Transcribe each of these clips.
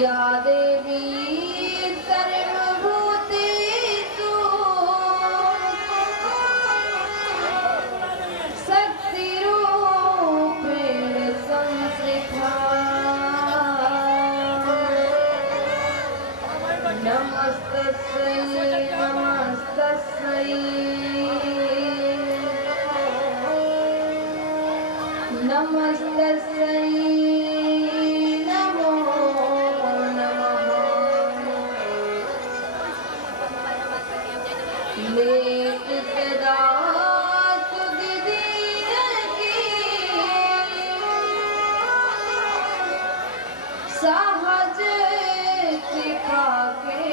या देवी सर्वभूतेषु शक्तिरूपेण संस्थिता। नमस्तस्यै नमस्तस्यै नमस्तस्यै नमो नमः। लेट सदा सुखदीरकी सहज कृपा के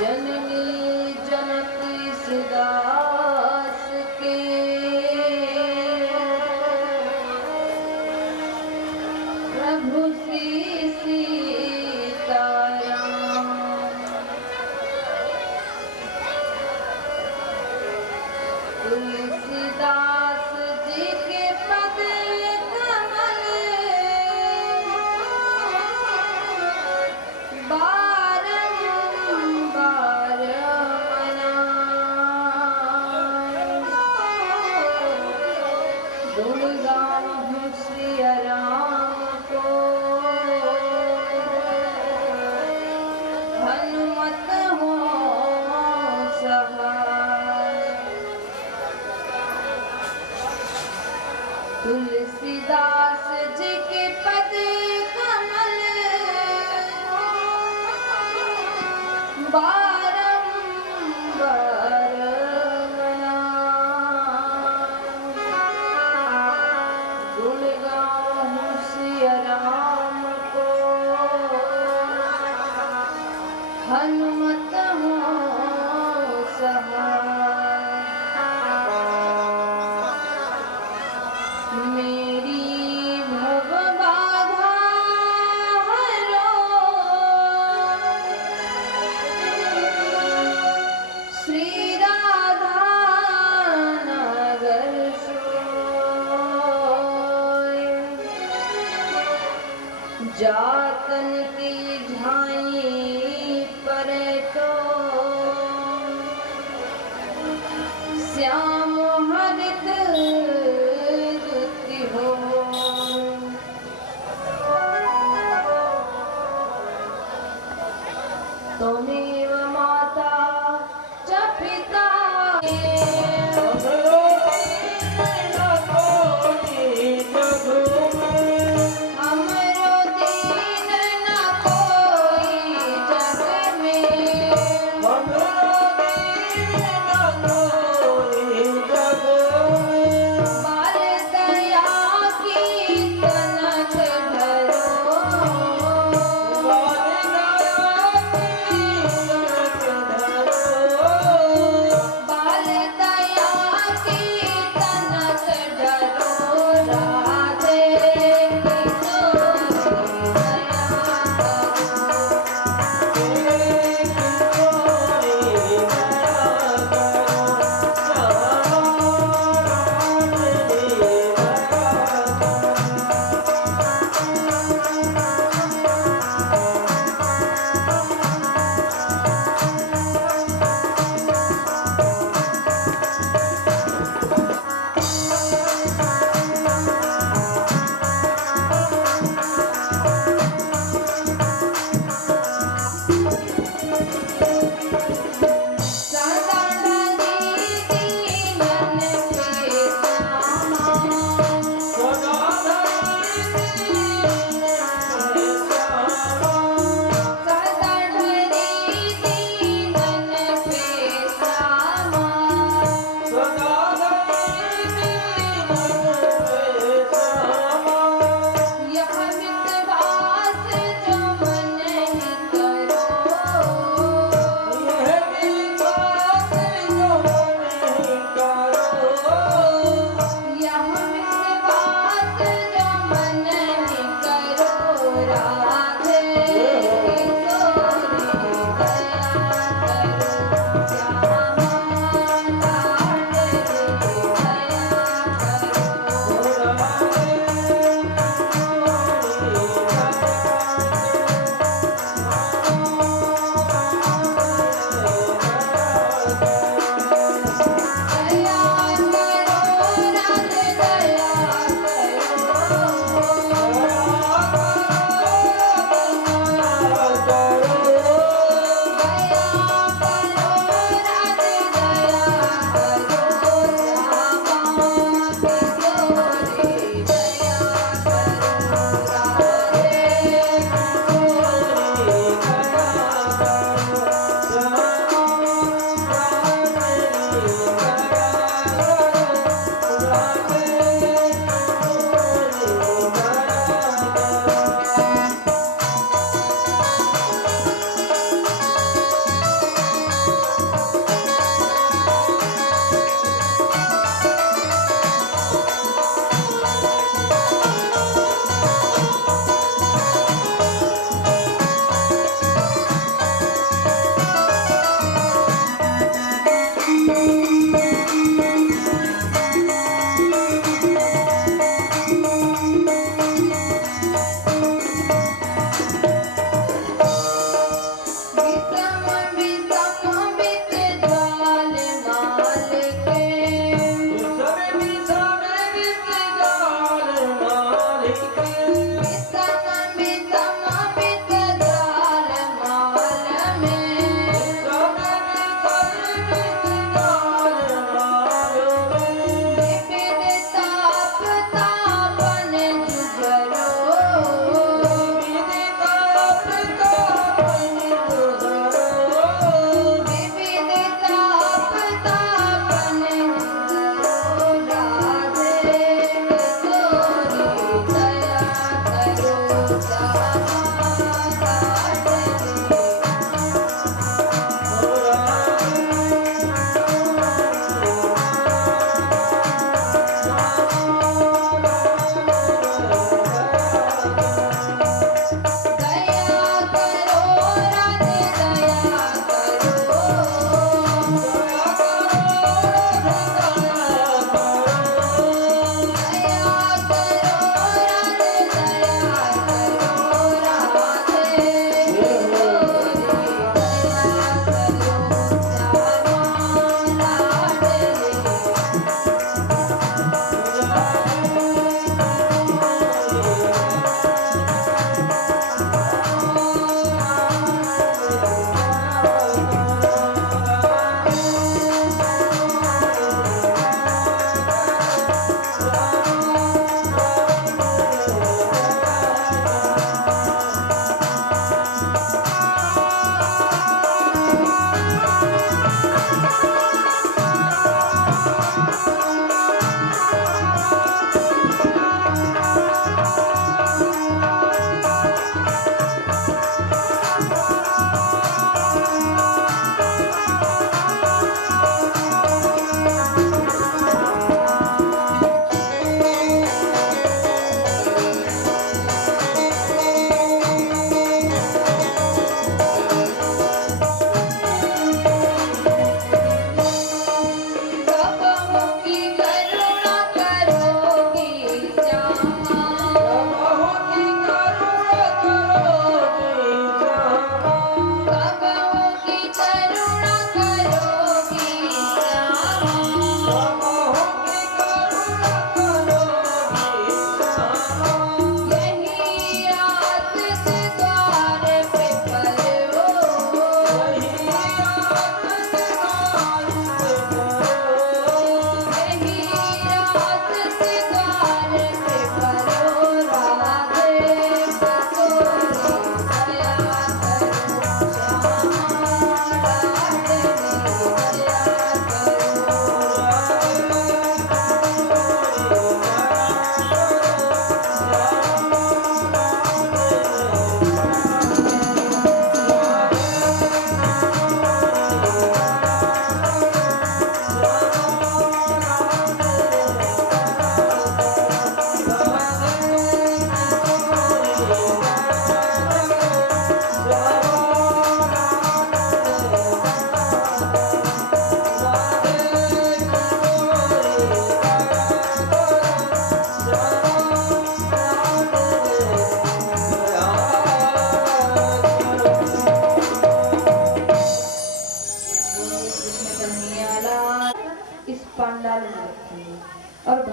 जननी जनती सिदास के प्रभु श्री सीताराम। तुलसीदास जी के पद कमल बारंबार गुण गाऊं श्री राम को हनुमत हो सहाय। तुलसीदास जी के पद कमल बारंबार गुण गाऊं श्री राम को हनुमत हो सहाय। मेरी भव बाधा हरो श्री राधा नगर सोय। जातन की झाई पर तो श्याम हरित दुति हो। त्वमेव माता च पिता हमरो दीन न कोई जग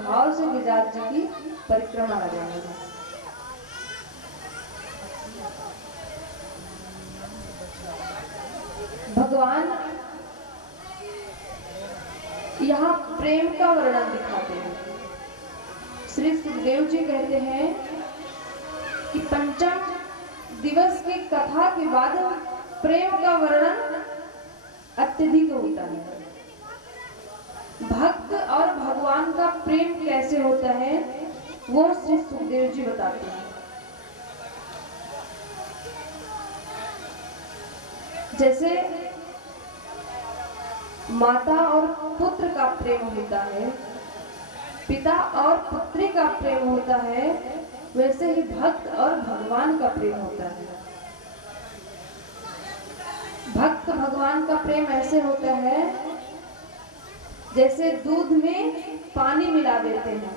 भाव से गिरिराज जी की परिक्रमा लगाएंगे। भगवान यहाँ प्रेम का वर्णन दिखाते हैं। श्री सुखदेव जी कहते हैं कि पंचम दिवस की कथा के बाद प्रेम का वर्णन अत्यधिक होता है। भक्त और भगवान का प्रेम कैसे होता है वो श्री सुखदेव जी बताते हैं। जैसे माता और पुत्र का प्रेम होता है, पिता और पुत्री का प्रेम होता है, वैसे ही भक्त और भगवान का प्रेम होता है। भक्त भगवान का प्रेम ऐसे होता है जैसे दूध में पानी मिला देते हैं।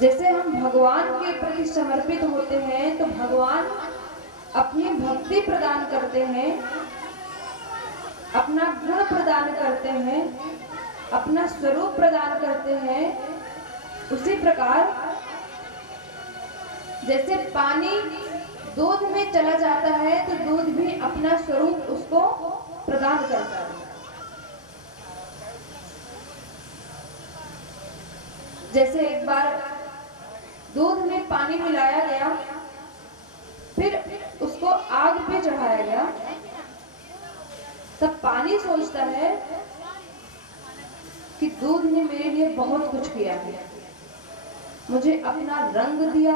जैसे हम भगवान के प्रति समर्पित होते हैं तो भगवान अपनी भक्ति प्रदान करते हैं, अपना गुण प्रदान करते हैं, अपना स्वरूप प्रदान करते हैं। उसी प्रकार जैसे पानी दूध में चला जाता है तो दूध भी अपना स्वरूप उसको प्रदान करता है। जैसे एक बार दूध में पानी मिलाया गया, फिर उसको आग पे चढ़ाया गया, तब पानी सोचता है कि दूध ने मेरे लिए बहुत कुछ किया है, मुझे अपना रंग दिया,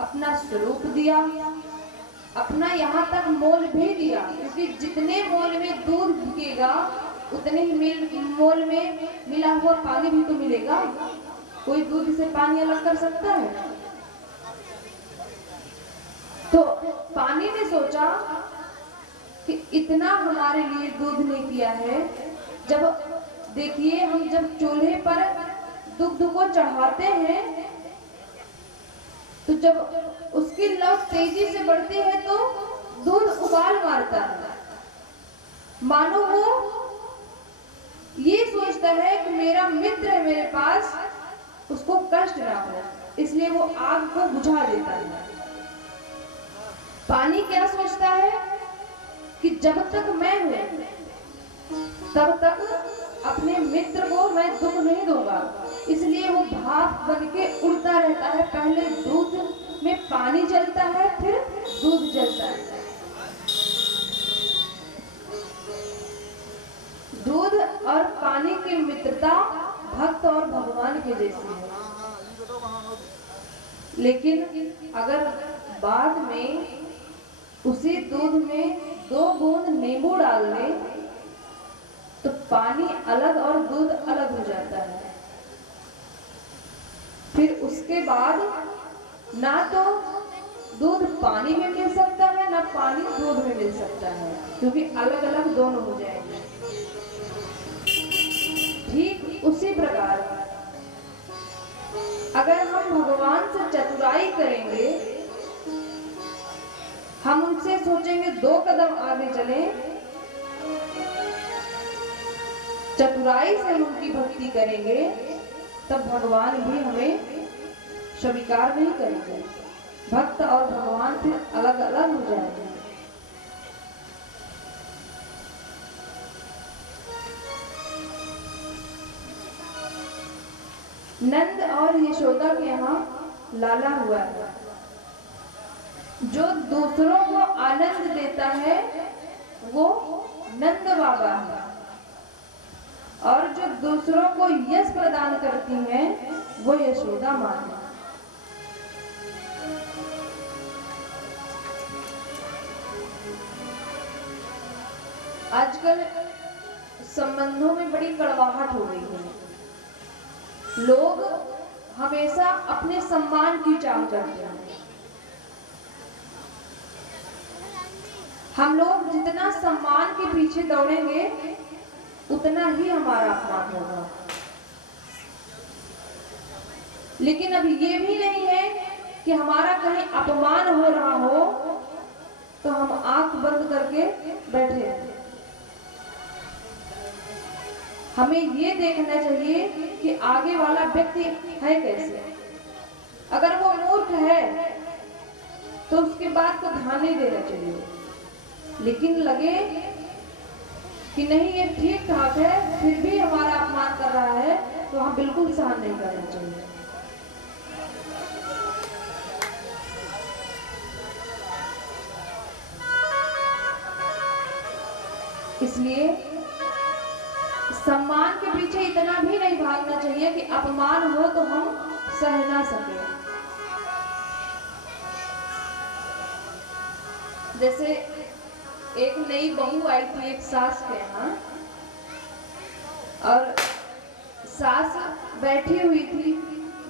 अपना स्वरूप दिया, अपना यहाँ तक मोल भी दिया, क्योंकि जितने मोल में दूध बिकेगा उतने ही मोल में मिला हुआ पानी भी तो मिलेगा। कोई दूध से पानी अलग कर सकता है? तो पानी ने सोचा कि इतना हमारे लिए दूध ने किया है। जब देखिए हम जब चूल्हे पर दूध को चढ़ाते हैं तो जब उसकी लौ तेजी से बढ़ती है तो दूध उबाल मारता है। मानो वो ये सोचता है कि मेरा मित्र है मेरे पास, उसको कष्ट ना हो, इसलिए वो आग को बुझा देता है। पानी क्या सोचता है कि जब तक मैं हूं तब तक अपने मित्र को मैं दुख नहीं दूंगा, इसलिए वो भाप बन के उड़ता रहता है। पहले दूध में पानी जलता है, फिर दूध जलता है। दूध और पानी की मित्रता भक्त और भगवान के जैसी है। लेकिन अगर बाद में उसी दूध में 2 बूंद नींबू डाल दे तो पानी अलग और दूध अलग हो जाता है। फिर उसके बाद ना तो दूध पानी में मिल सकता है, ना पानी दूध में मिल सकता है, क्योंकि अलग अलग दोनों हो जाएंगे। ठीक उसी प्रकार अगर हम भगवान से चतुराई करेंगे, हम उनसे सोचेंगे 2 कदम आगे चलें, चतुराई से उनकी भक्ति करेंगे, तब भगवान भी हमें स्वीकार नहीं करेंगे। भक्त और भगवान फिर अलग अलग हो जाएंगे। नंद और यशोदा के यहाँ लाला हुआ है। जो दूसरों को आनंद देता है वो नंद बाबा है, और जो दूसरों को यश प्रदान करती हैं वो यशोदा माँ है। आजकल संबंधों में बड़ी कड़वाहट हो गई है। लोग हमेशा अपने सम्मान की चाह करते हैं। हम लोग जितना सम्मान के पीछे दौड़ेंगे उतना ही हमारा अपमान होगा। लेकिन अब ये भी नहीं है कि हमारा कहीं अपमान हो रहा हो तो हम आंख बंद करके बैठे हैं। हमें ये देखना चाहिए कि आगे वाला व्यक्ति है कैसे। अगर वो मूर्ख है तो उसके बात को ध्यान नहीं देना चाहिए, लेकिन लगे कि नहीं ये ठीक ठाक है फिर भी हमारा अपमान कर रहा है, तो हम बिल्कुल सहन नहीं करना चाहिए। इसलिए सम्मान के पीछे इतना भी नहीं भागना चाहिए कि अपमान हो तो हम सह ना सके। जैसे एक नई बहू आई थी एक सास के यहाँ, और सास बैठी हुई थी,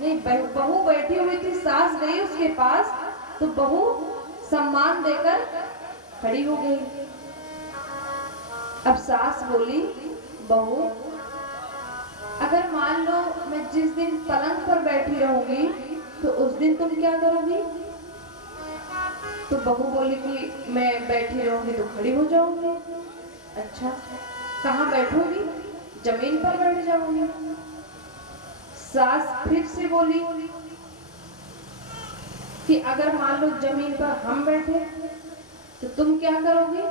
नहीं बहू बैठी हुई थी, सास गई उसके पास तो बहू सम्मान देकर खड़ी हो गई। अब सास बोली, बहू अगर मान लो मैं जिस दिन पलंग पर बैठी रहूंगी तो उस दिन तुम क्या करोगी? तो बहू बोली कि मैं बैठी रहूंगी तो खड़ी हो जाऊंगी। अच्छा, कहाँ बैठोगी? जमीन पर बैठ जाऊंगी। सास फिर से बोली कि अगर मान लो जमीन पर हम बैठे तो तुम क्या करोगी?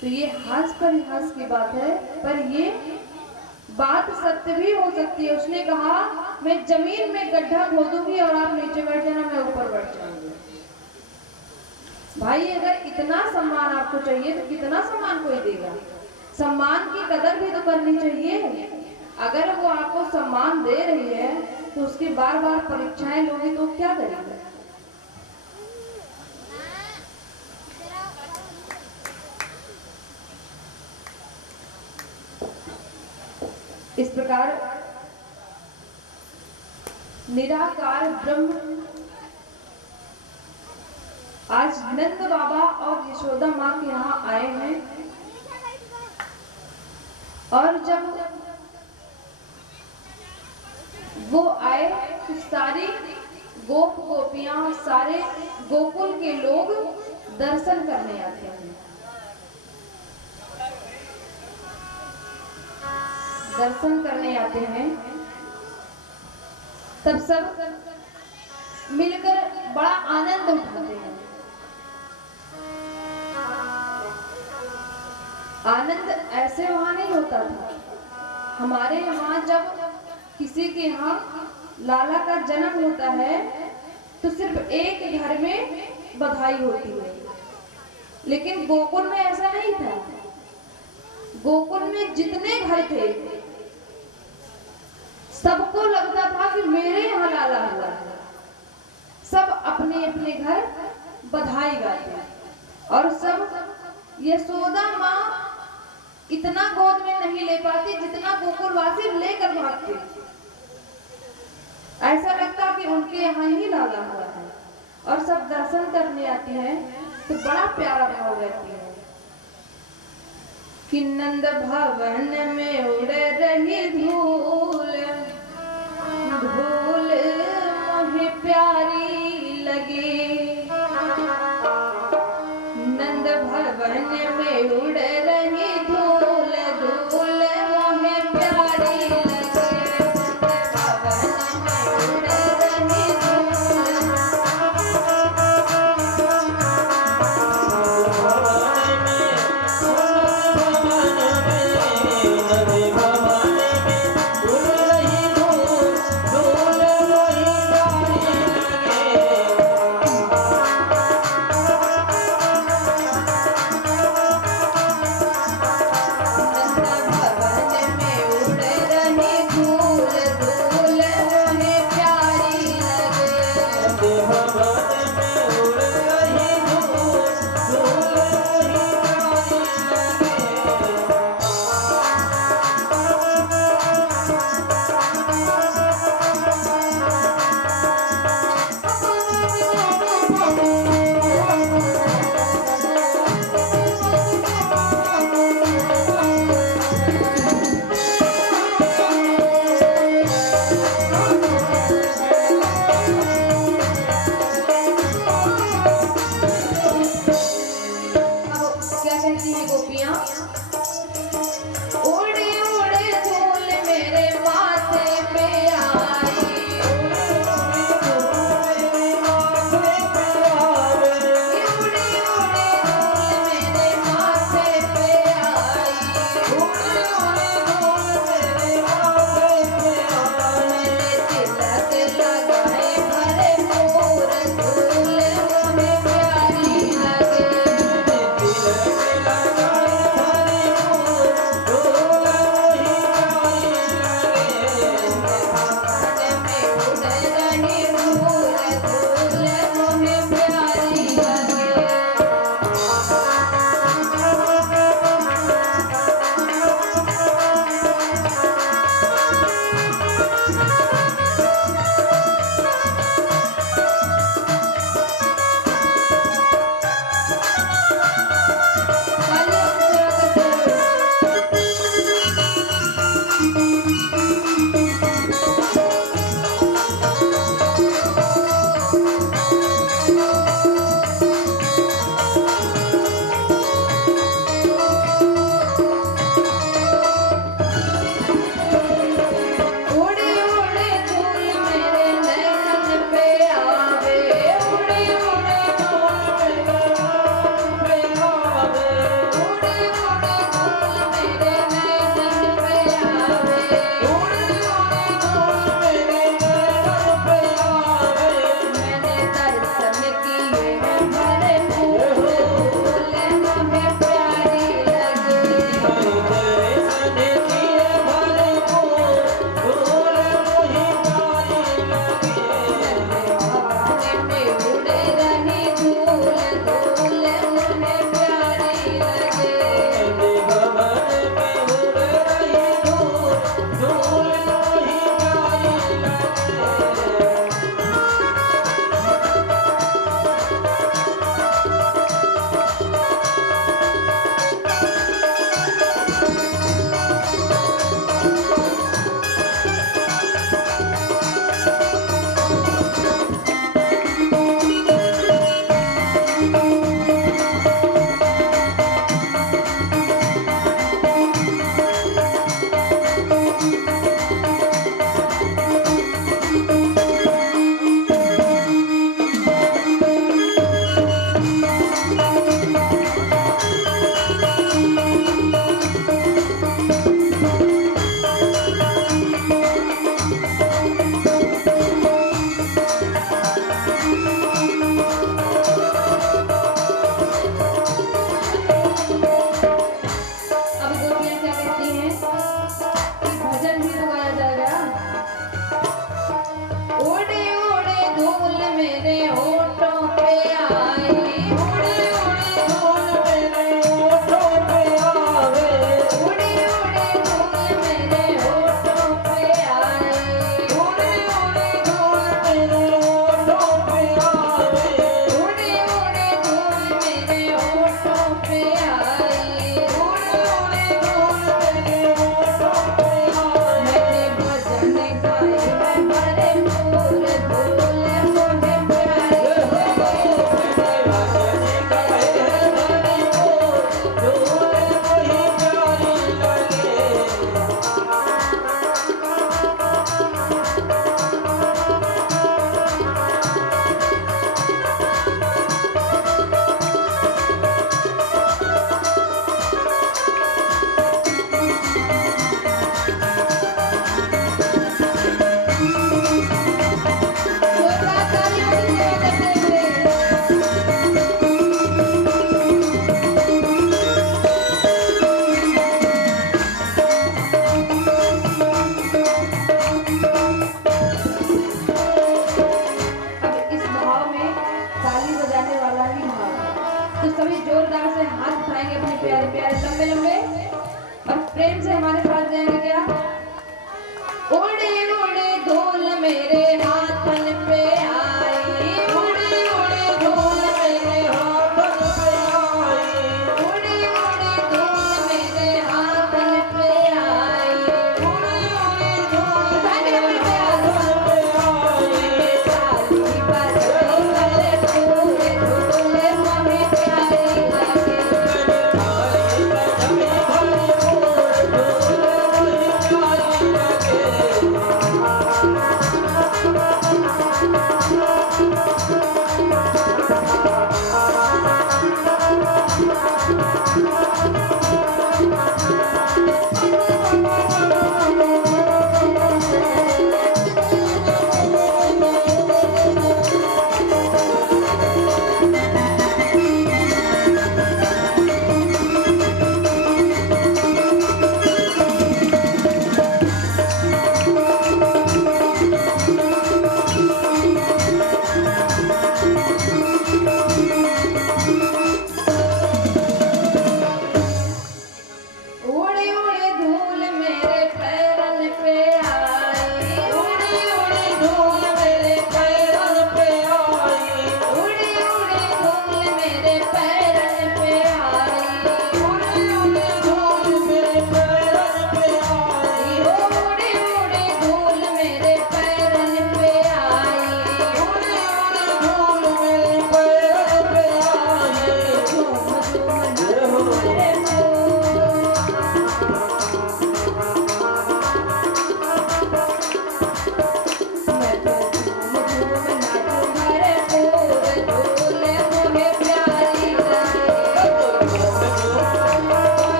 तो ये हास परिहास की बात है, पर ये बात सत्य भी हो सकती है। उसने कहा मैं जमीन में गड्ढा खोदूंगी और आप नीचे बैठ जाना, मैं ऊपर बैठ जाऊंगी। भाई अगर इतना सम्मान आपको चाहिए तो कितना सम्मान कोई देगा? सम्मान की कदर भी तो करनी चाहिए। अगर वो आपको सम्मान दे रही है तो उसकी बार बार परीक्षाएं लोगी तो क्या करेगा? इस प्रकार निराकार ब्रह्म आज नंद बाबा और यशोदा माँ के यहाँ आए हैं, और जब वो आए तो सारी गोप गोपियां, सारे गोकुल के लोग दर्शन करने आते हैं। दर्शन करने आते हैं तब सब मिलकर बड़ा आनंद उठाते हैं। आनंद ऐसे वहां नहीं होता था। हमारे यहाँ जब किसी के यहाँ लाला का जन्म होता है तो सिर्फ एक घर में बधाई होती है, लेकिन गोकुल में ऐसा नहीं था। गोकुल में जितने घर थे सबको लगता था कि मेरे यहाँ लाला हुआ है। सब अपने अपने घर बधाई गाते, और सब यशोदा माँ इतना गोद में नहीं ले पाती जितना गोकुलवासी लेकर भागते। ऐसा लगता कि उनके यहाँ ही लाला हुआ है, और सब दर्शन करने आते हैं तो बड़ा प्यारा भाव रहती है कि नंद भवन में उड़ रही धूल, धूल मुझे प्यारी लगी। नंद भवन में उड़ रही धूल, धूल मुझे प्यारी लगी। भवन में उड़ रही धूल,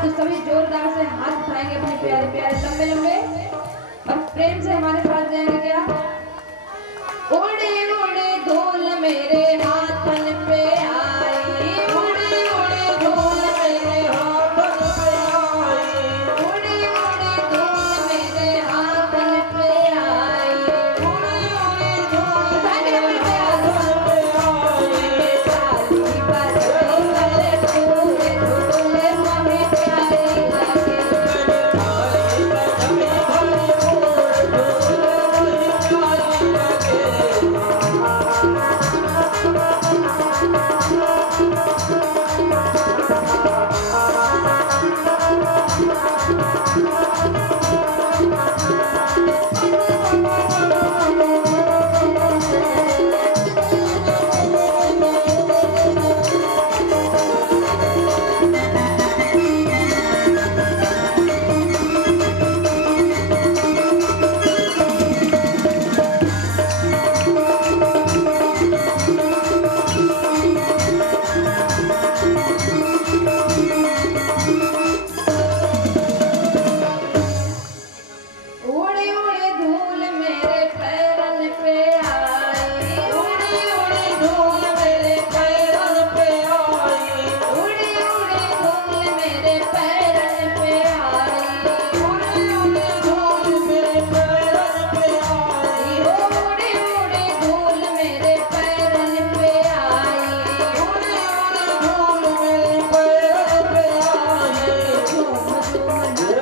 तो सभी जोरदार से हाथ उठाएंगे अपने प्यारे प्यारे लंबे लंबे और प्रेम से हमारे पास जाएंगे क्या। उड़े उड़े धूल मेरे हाथन पे आई, उड़े उड़े धूल मेरे हाथन पे आई, उड़े उड़े धूल मेरे हाथन पे आई, उड़े उड़े धूल मेरे हाथन पे आई, चाली बरसी वाले पूरे धूले मोहे प्यारे लगे, चाली बरसी वाले पूरे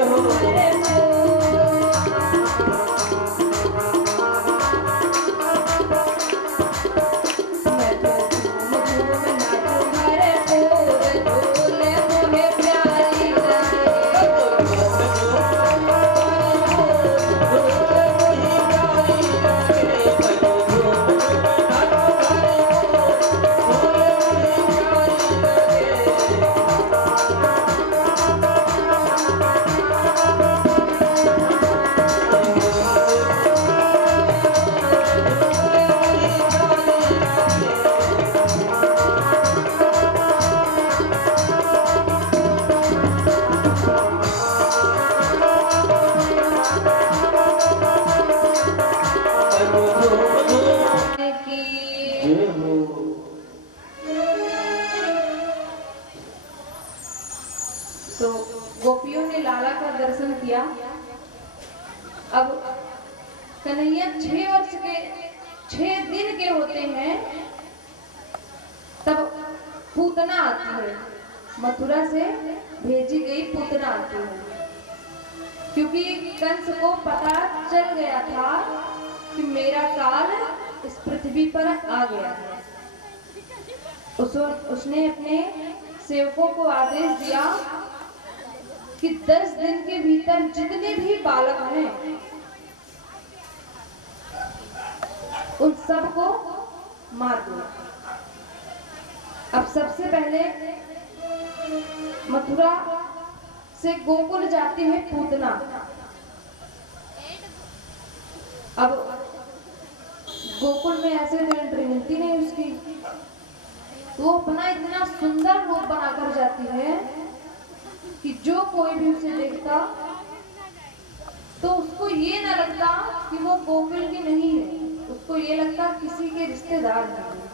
धूले तो गोपियों ने लाला का दर्शन किया। अब कन्हैया 6 दिन के होते हैं तब पूतना आती है, मथुरा से भेजी गई पूतना आती है, क्योंकि कंस को पता चल गया था कि मेरा काल इस पृथ्वी पर आ गया है। उसने अपने सेवकों को आदेश दिया कि 10 दिन के भीतर जितने भी बालक हैं उन सबको मार दो। अब सबसे पहले मथुरा से गोकुल जाती है पूतना। अब गोकुल में ऐसे तो एंट्री मिलती नहीं उसकी, तो वो अपना इतना सुंदर रूप बनाकर जाती है कि जो कोई भी उसे देखता तो उसको ये ना लगता कि वो गोकुल की नहीं है, उसको ये लगता किसी के रिश्तेदार हैं।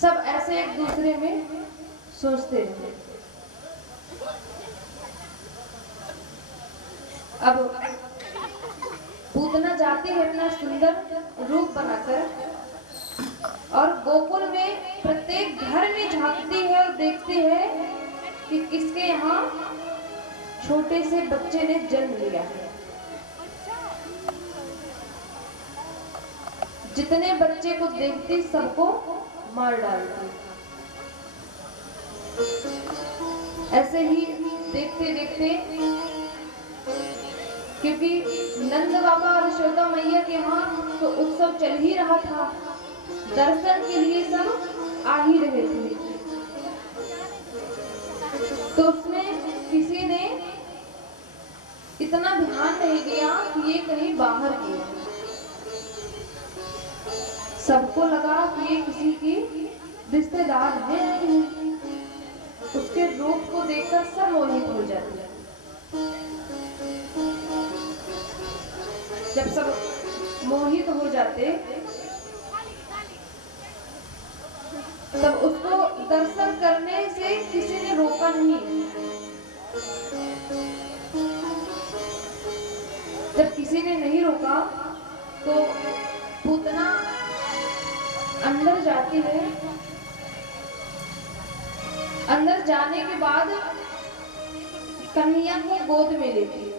सब ऐसे एक दूसरे में सोचते थे। अब पूतना जाती है अपना सुंदर रूप बनाकर और गोकुल में प्रत्येक घर में झांकती है और देखती है कि किसके यहाँ छोटे से बच्चे ने जन्म लिया है। जितने बच्चे को देखती सबको मार डालती। ऐसे ही देखते देखते, क्योंकि नंद बाबा और यशोदा मैया के यहाँ तो उत्सव चल ही रहा था, दर्शन के लिए सब आ ही रहे थे, तो उसमें किसी ने इतना ध्यान नहीं दिया कि ये कहीं बाहर की है। सबको लगा कि ये किसी की रिश्तेदार है। उसके रूप को देखकर सब मोहित हो जाते हैं। जब सब मोहित हो जाते तब उसको दर्शन करने से किसी ने रोका नहीं। जब किसी ने नहीं रोका तो पूतना अंदर जाती है। अंदर जाने के बाद कन्हैया को गोद में लेती है।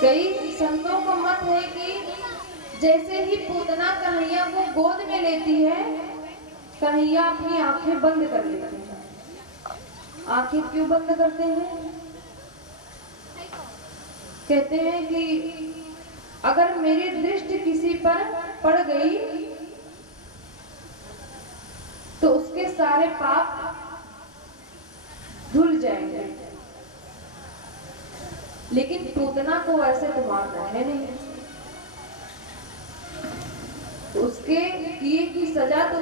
कई संतों का मत है कि जैसे ही पूतना कन्हैया को गोद में लेती है, कन्हैया अपनी आंखें बंद कर लेते हैं। आंखें क्यों बंद करते हैं? कहते हैं कि अगर मेरी दृष्टि किसी पर पड़ गई तो उसके सारे पाप धुल जाएंगे, लेकिन पूतना को ऐसे तो मारना है नहीं। उसके किए की सजा तो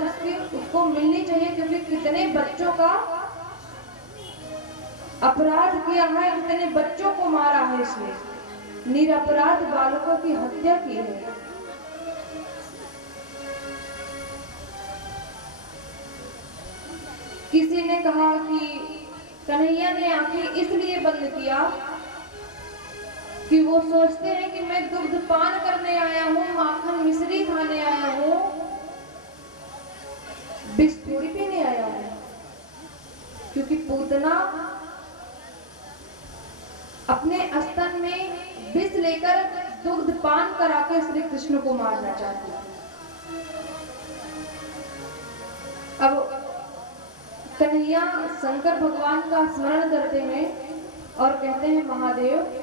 उसको मिलनी चाहिए, क्योंकि कितने बच्चों का अपराध किया है, कितने बच्चों को मारा है इसने, निरपराध बालकों की हत्या की है। किसी ने कहा कि कन्हैया ने आंखें इसलिए बंद किया कि वो सोचते हैं कि मैं दुग्ध पान करने आया हूँ, माखन मिश्री खाने आया हूँ, विष थोड़ी पीने आया हूँ। क्योंकि पूतना अपने स्तन में विष लेकर दुग्ध पान करा के श्री कृष्ण को मारना चाहती है। अब कन्हैया शंकर भगवान का स्मरण करते हैं और कहते हैं, महादेव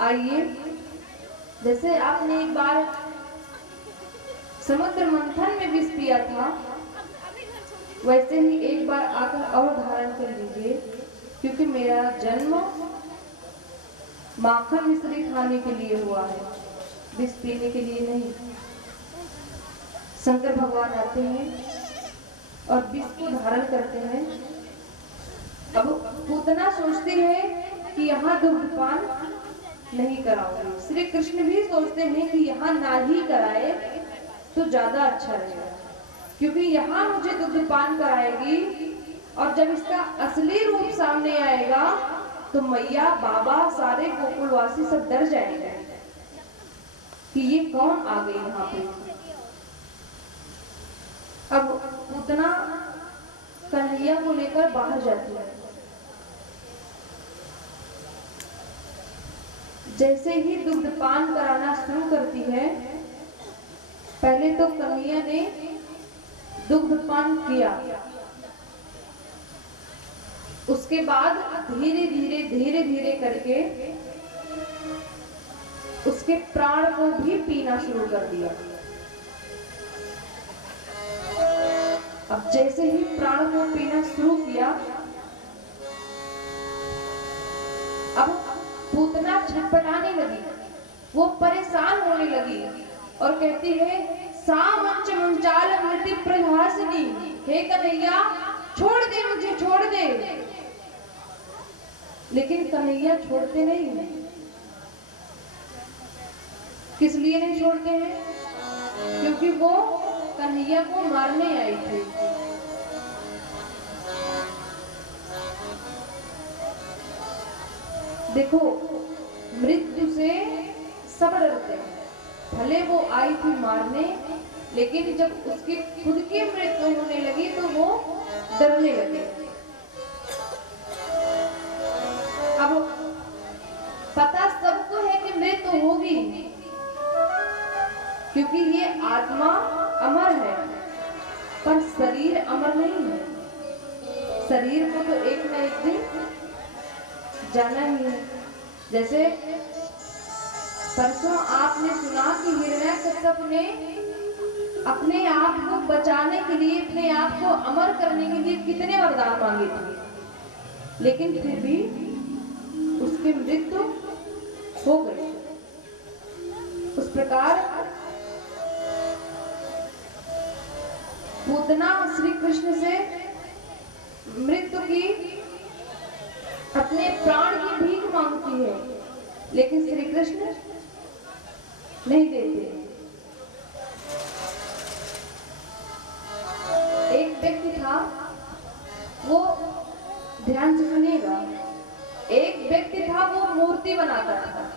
आइए, जैसे आपने एक बार समुद्र मंथन में विष पिया था, वैसे ही एक बार आकर और धारण कर लीजिए, क्योंकि मेरा जन्म माखन मिश्री खाने के लिए हुआ है, विष पीने के लिए नहीं। शंकर भगवान आते हैं और विष को धारण करते हैं। अब पूतना सोचती है कि यहाँ दुग्धपान नहीं कराऊंगी। श्री कृष्ण भी सोचते हैं कि यहाँ ना ही कराए तो ज्यादा अच्छा रहेगा, क्योंकि यहाँ मुझे दुग्धपान कराएगी और जब इसका असली रूप सामने आएगा तो मैया बाबा सारे गोकुलवासी सब डर जाएंगे कि ये कौन आ गई यहाँ पे। अब पूतना कन्हैया को लेकर बाहर जाती है। जैसे ही दुग्धपान कराना शुरू करती है, पहले तो कन्हैया ने दुग्धपान किया, उसके बाद धीरे धीरे करके उसके प्राण को भी पीना शुरू कर दिया। अब जैसे ही प्राण को पीना शुरू किया, अब पूतना छटपटाने लगी, वो परेशान होने लगी और कहती है, सामंच मंचाल मृति प्रहासिनी, हे कन्हैया छोड़ दे मुझे, छोड़ दे। लेकिन कन्हैया छोड़ते नहीं हैं। किस लिए नहीं छोड़ते हैं? क्योंकि वो कन्हैया को मारने आई थी। देखो, मृत्यु से सब डरते हैं, भले वो आई थी मारने, लेकिन जब उसकी खुद की मृत्यु होने लगी तो वो डरने लगे। अब पता सबको है कि मृत्यु होगी, क्योंकि ये आत्मा अमर है, पर शरीर अमर नहीं है। शरीर को तो एक न एक दिन जाना ही है। जैसे परसों आपने सुना कि हिरण्यकश्यप ने अपने आप को बचाने के लिए, अपने आप को अमर करने के लिए कितने वरदान मांगे थे, लेकिन फिर भी उसकी मृत्यु हो गई। उस प्रकार पूतना श्री कृष्ण से मृत्यु की, अपने प्राण की भीख मांगती है, लेकिन श्री कृष्ण नहीं देते। एक व्यक्ति था, वो ध्यान से सुनिएगा, एक व्यक्ति था, वो मूर्ति बनाता था,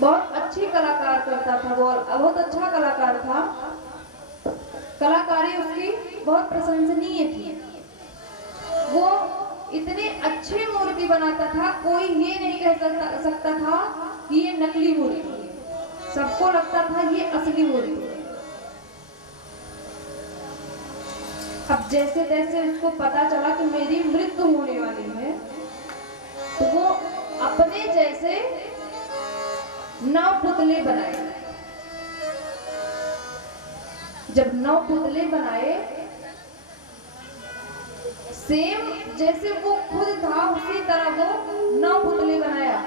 बहुत अच्छी कलाकार करता था, वो बहुत अच्छा कलाकार था, कलाकारी उसकी बहुत प्रशंसनीय थी। वो इतने अच्छे मूर्ति बनाता था, कोई ये नहीं कह सकता था कि ये नकली मूर्ति है, सबको लगता था ये असली मूर्ति है। अब जैसे तैसे उसको पता चला कि मेरी मृत्यु होने वाली है, तो वो अपने जैसे 9 पुतले बनाए। जब 9 पुतले बनाए, सेम जैसे वो खुद था उसी तरह वो 9 पुतले बनाया।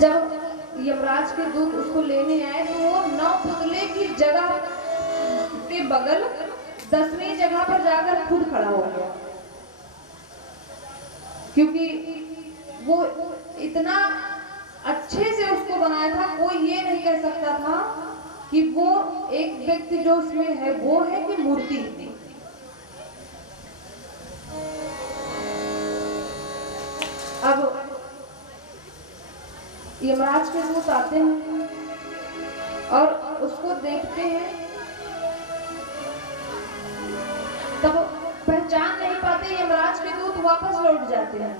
जब यमराज के दूत उसको लेने आए, तो वो 9 पुतले की जगह के बगल 10वीं जगह पर जाकर खुद खड़ा हो गया, क्योंकि वो इतना अच्छे से उसको बनाया था, कोई ये नहीं कह सकता था कि वो एक व्यक्ति जो उसमें है वो है कि मूर्ति। अब यमराज के दूत आते हैं और उसको देखते हैं, तब पहचान नहीं पाते, यमराज के दूत वापस लौट जाते हैं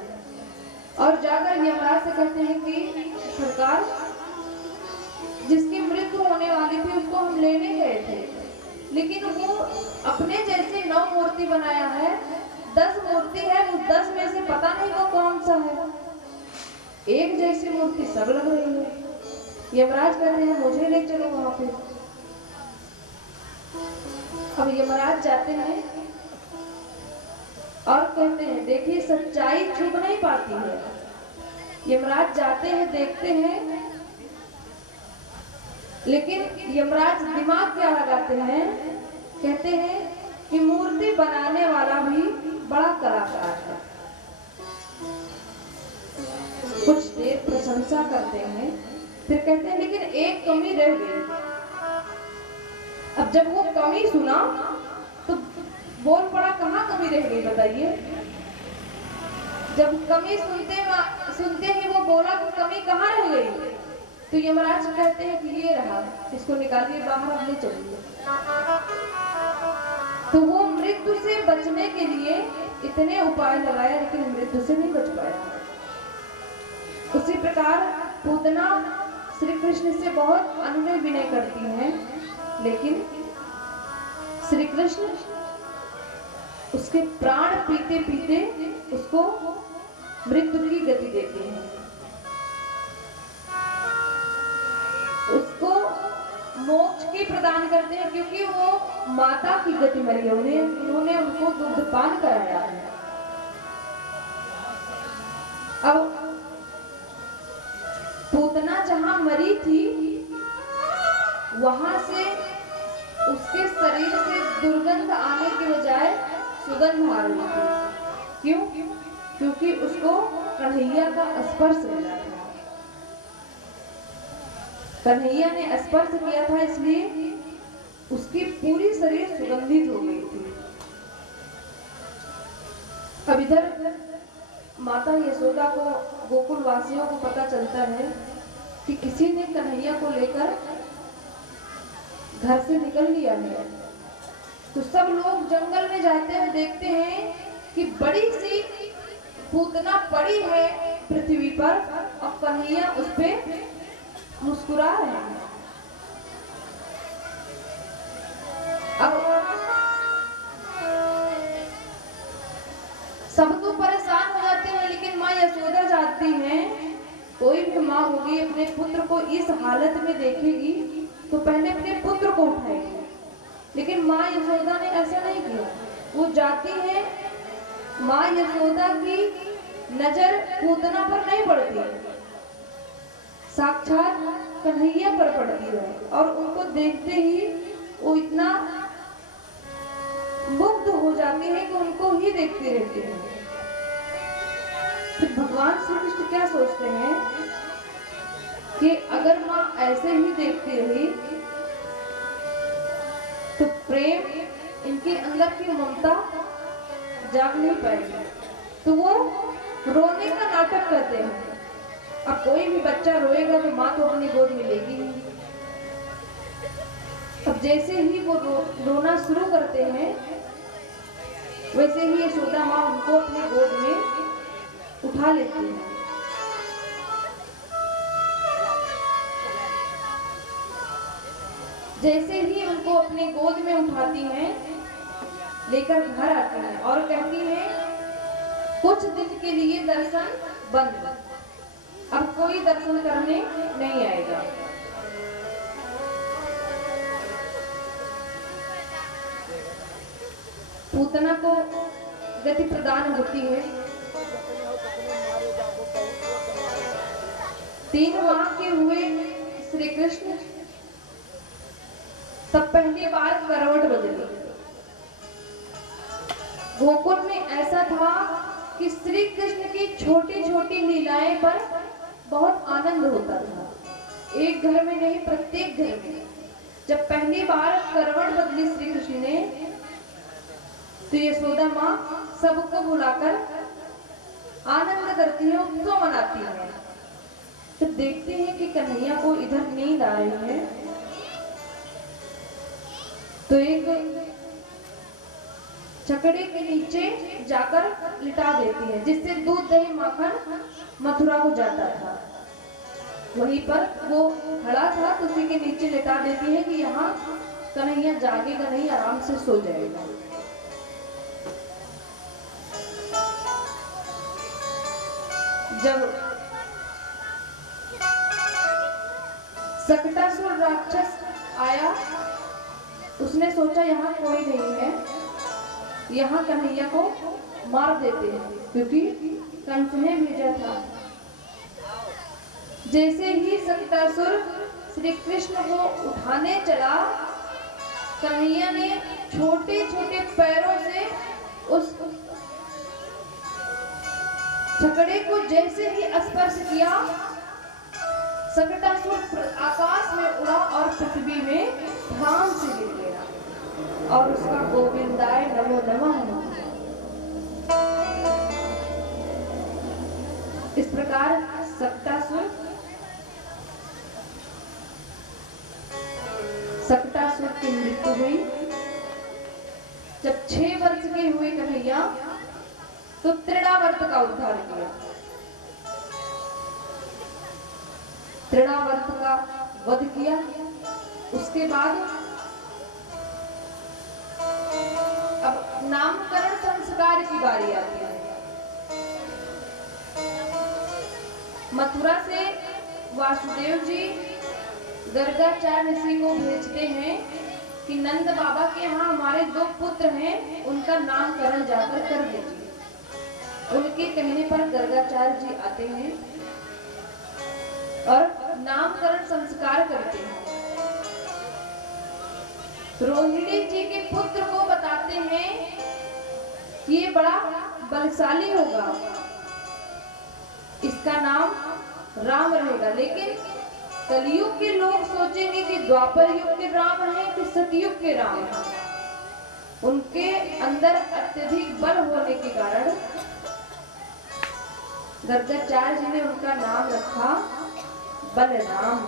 और जाकर यमराज से कहते हैं कि सरकार, जिसकी मृत्यु होने वाली थी उसको हम लेने गए थे, लेकिन वो अपने जैसे 9 मूर्ति बनाया है, 10 मूर्ति है, उस 10 में से पता नहीं वो कौन सा है, एक जैसी मूर्ति सब लग रही है। यमराज कहते हैं मुझे ले चलो वहां पे। अब यमराज जाते हैं और कहते हैं, देखिए सच्चाई छुप नहीं पाती है। यमराज जाते हैं, देखते हैं, लेकिन यमराज दिमाग क्या लगाते हैं, कहते हैं कि मूर्ति बनाने वाला भी बड़ा कलाकार है। कुछ देर प्रशंसा करते हैं, फिर कहते हैं लेकिन एक कमी रह गई। अब जब वो कमी सुना तो बोल पड़ा, कहाँ कमी रह गई बताइए। जब कमी सुनते ही वो बोला कि कमी कहाँ रह गई, तो यमराज कहते हैं कि ये रहा, इसको निकालिए बाहर, अपने चलिए। तो वो मृत्यु से बचने के लिए इतने उपाय लगाया, लेकिन मृत्यु से नहीं बच पाया। उसी प्रकार पूतना श्री कृष्ण से बहुत अनुनय विनय करती हैं, लेकिन श्री कृष्ण उसके प्राण पीते पीते उसको मृत्यु की गति देते हैं, उसको मोक्ष की प्रदान करते हैं, क्योंकि वो माता की गति मरी है, उन्होंने उनको दुग्धपान कराया है। अब पूतना जहां मरी थी, वहां से उसके शरीर से दुर्गंध आने के बजाय सुगंध आ रही थी। क्यों? क्योंकि उसको कन्हैया का स्पर्श मिला था। कन्हैया ने स्पर्श किया था, इसलिए उसकी पूरी शरीर सुगंधित हो गई थी। अब इधर माता यशोदा को, गोकुल वासियों को पता चलता है कि किसी ने कन्हैया को लेकर घर से निकल लिया है। तो सब लोग जंगल में जाते हैं, देखते हैं कि बड़ी सी पूतना पड़ी है पृथ्वी पर और कन्हैया उस पे मुस्कुरा रहे हैं। अब सब तो परेशान हो जाते हैं, लेकिन माँ यशोदा जानती हैं, कोई भी माँ होगी अपने पुत्र को इस हालत में देखेगी तो पहले अपने पुत्र को उठाएगी, लेकिन माँ यशोदा ने ऐसा नहीं किया। वो जाती है, माँ यशोदा की नजर पूतना पर नहीं पड़ती, साक्षात कन्हैया पर पड़ती है और उनको देखते ही वो इतना मुग्ध हो जाते हैं कि उनको ही देखते रहते हैं। तो भगवान श्री कृष्ण क्या सोचते हैं कि अगर माँ ऐसे ही देखती रही तो प्रेम, इनके अंदर की ममता जाग नहीं पाएगी, तो वो रोने का नाटक करते हैं। अब कोई भी बच्चा रोएगा तो माँ तो अपनी गोद में लेगी नहीं। अब जैसे ही वो रोना शुरू करते हैं वैसे ही यशोदा माँ उनको अपनी गोद में उठा लेती है। जैसे ही उनको अपनी गोद में उठाती हैं, लेकर घर आती हैं और कहती हैं कुछ दिन के लिए दर्शन बंद, अब कोई दर्शन करने नहीं आएगा। पूतना को गति प्रदान होती है। 3 माह के हुए श्री कृष्ण तब पहली बार करवट बदली। गोकुल में ऐसा था कि श्री कृष्ण की छोटी छोटी लीलाएं पर बहुत आनंद होता था। एक घर में नहीं, प्रत्येक घर में। जब पहली बार करवट बदली श्री कृष्ण ने तो यशोदा माँ सबको बुलाकर आनंद करती है, उत्सव मनाती है। तो देखते हैं कि कन्हैया को इधर नींद आ रही है तो एक छकड़े के नीचे जाकर लिटा देती है, जिससे दूध दही माखन मथुरा को जाता था। वहीं पर वो खड़ा था तो उसी के नीचे लिटा देती है कि यहाँ कन्हैया जागेगा नहीं, आराम से सो जाएगा। जब सकटासुर राक्षस आया, उसने सोचा यहाँ कोई नहीं है, यहाँ कन्हैया को मार देते हैं, क्योंकि कंस ने भेजा था। जैसे ही सकटासुर श्री कृष्ण को उठाने चला, कन्हैया ने छोटे छोटे पैरों से उस छकड़े को जैसे ही स्पर्श किया, सकटासुर आकाश में उड़ा और पृथ्वी में ध्यान से गिर गया और उसका गोविंदाय नमो नमः। इस प्रकार सकटासुर की मृत्यु हुई। जब 6 वर्ष के हुए कन्हैया तो तृणावर्त का उद्धार किया। तृणावर्त का वध किया। उसके बाद अब नामकरण संस्कार की बारी आती है। मथुरा से वासुदेव जी गर्गाचार्य ऋषि को भेजते हैं कि नंद बाबा के यहाँ हमारे 2 पुत्र हैं, उनका नामकरण जाकर कर दीजिए। उनके कहने पर गर्गाचार्य जी आते हैं और नामकरण संस्कार करते हैं। रोहिणी जी के पुत्र को बताते हैं कि ये बड़ा बलशाली होगा, इसका नाम राम रहेगा। लेकिन कलयुग के लोग सोचेंगे कि द्वापर युग के राम है कि सतयुग के राम है। उनके अंदर अत्यधिक बल होने के कारण गर्गाचार्य जी ने उनका नाम रखा बलराम।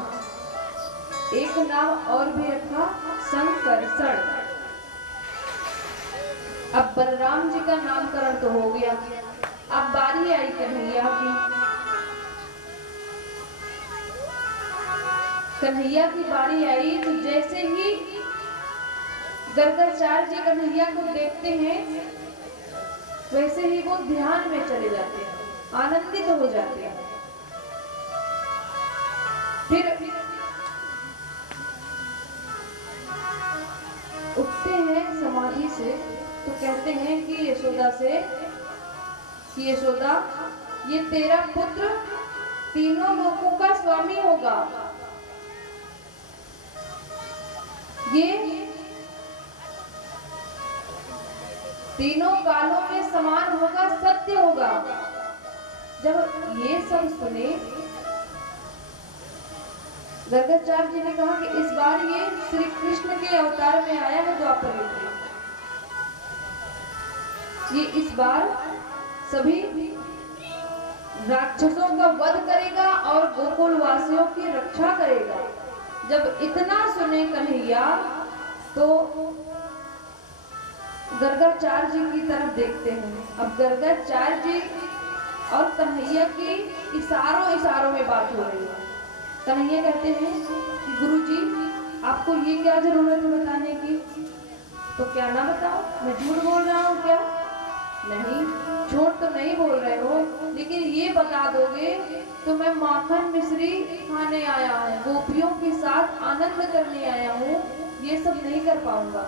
एक नाम और भी रखा संकर्षण। अब बलराम जी का नामकरण तो हो गया, अब बारी आई कन्हैया की। कन्हैया की बारी आई तो जैसे ही गर्गाचार्य जी कन्हैया को देखते हैं वैसे ही वो ध्यान में चले जाते हैं, आनंदित हो जाते हैं। फिर उठते हैं समाधि से तो कहते हैं कि यशोदा से कि यशोदा, ये तेरा पुत्र तीनों लोकों का स्वामी होगा, ये तीनों कालों में समान होगा, सत्य होगा। जब ये सब सुने, गर्गाचार्य जी ने कहा कि इस बार ये श्री कृष्ण के अवतार में आया है द्वापर युग में। ये इस बार सभी राक्षसों का वध करेगा और गोकुल वासियों की रक्षा करेगा। जब इतना सुने कन्हैया तो गर्गाचार्य जी की तरफ देखते हैं। अब गर्गाचार्य जी और कन्हैया की इशारों में बात हो रही है। कन्हैया कहते हैं कि गुरुजी आपको ये क्या जरूरत है बताने की? तो क्या ना बताओ, मैं झूठ बोल रहा हूँ क्या? नहीं, झूठ तो नहीं बोल रहे हो, लेकिन ये बता दोगे तो मैं माखन मिश्री खाने आया हूँ, गोपियों के साथ आनंद करने आया हूँ, ये सब नहीं कर पाऊंगा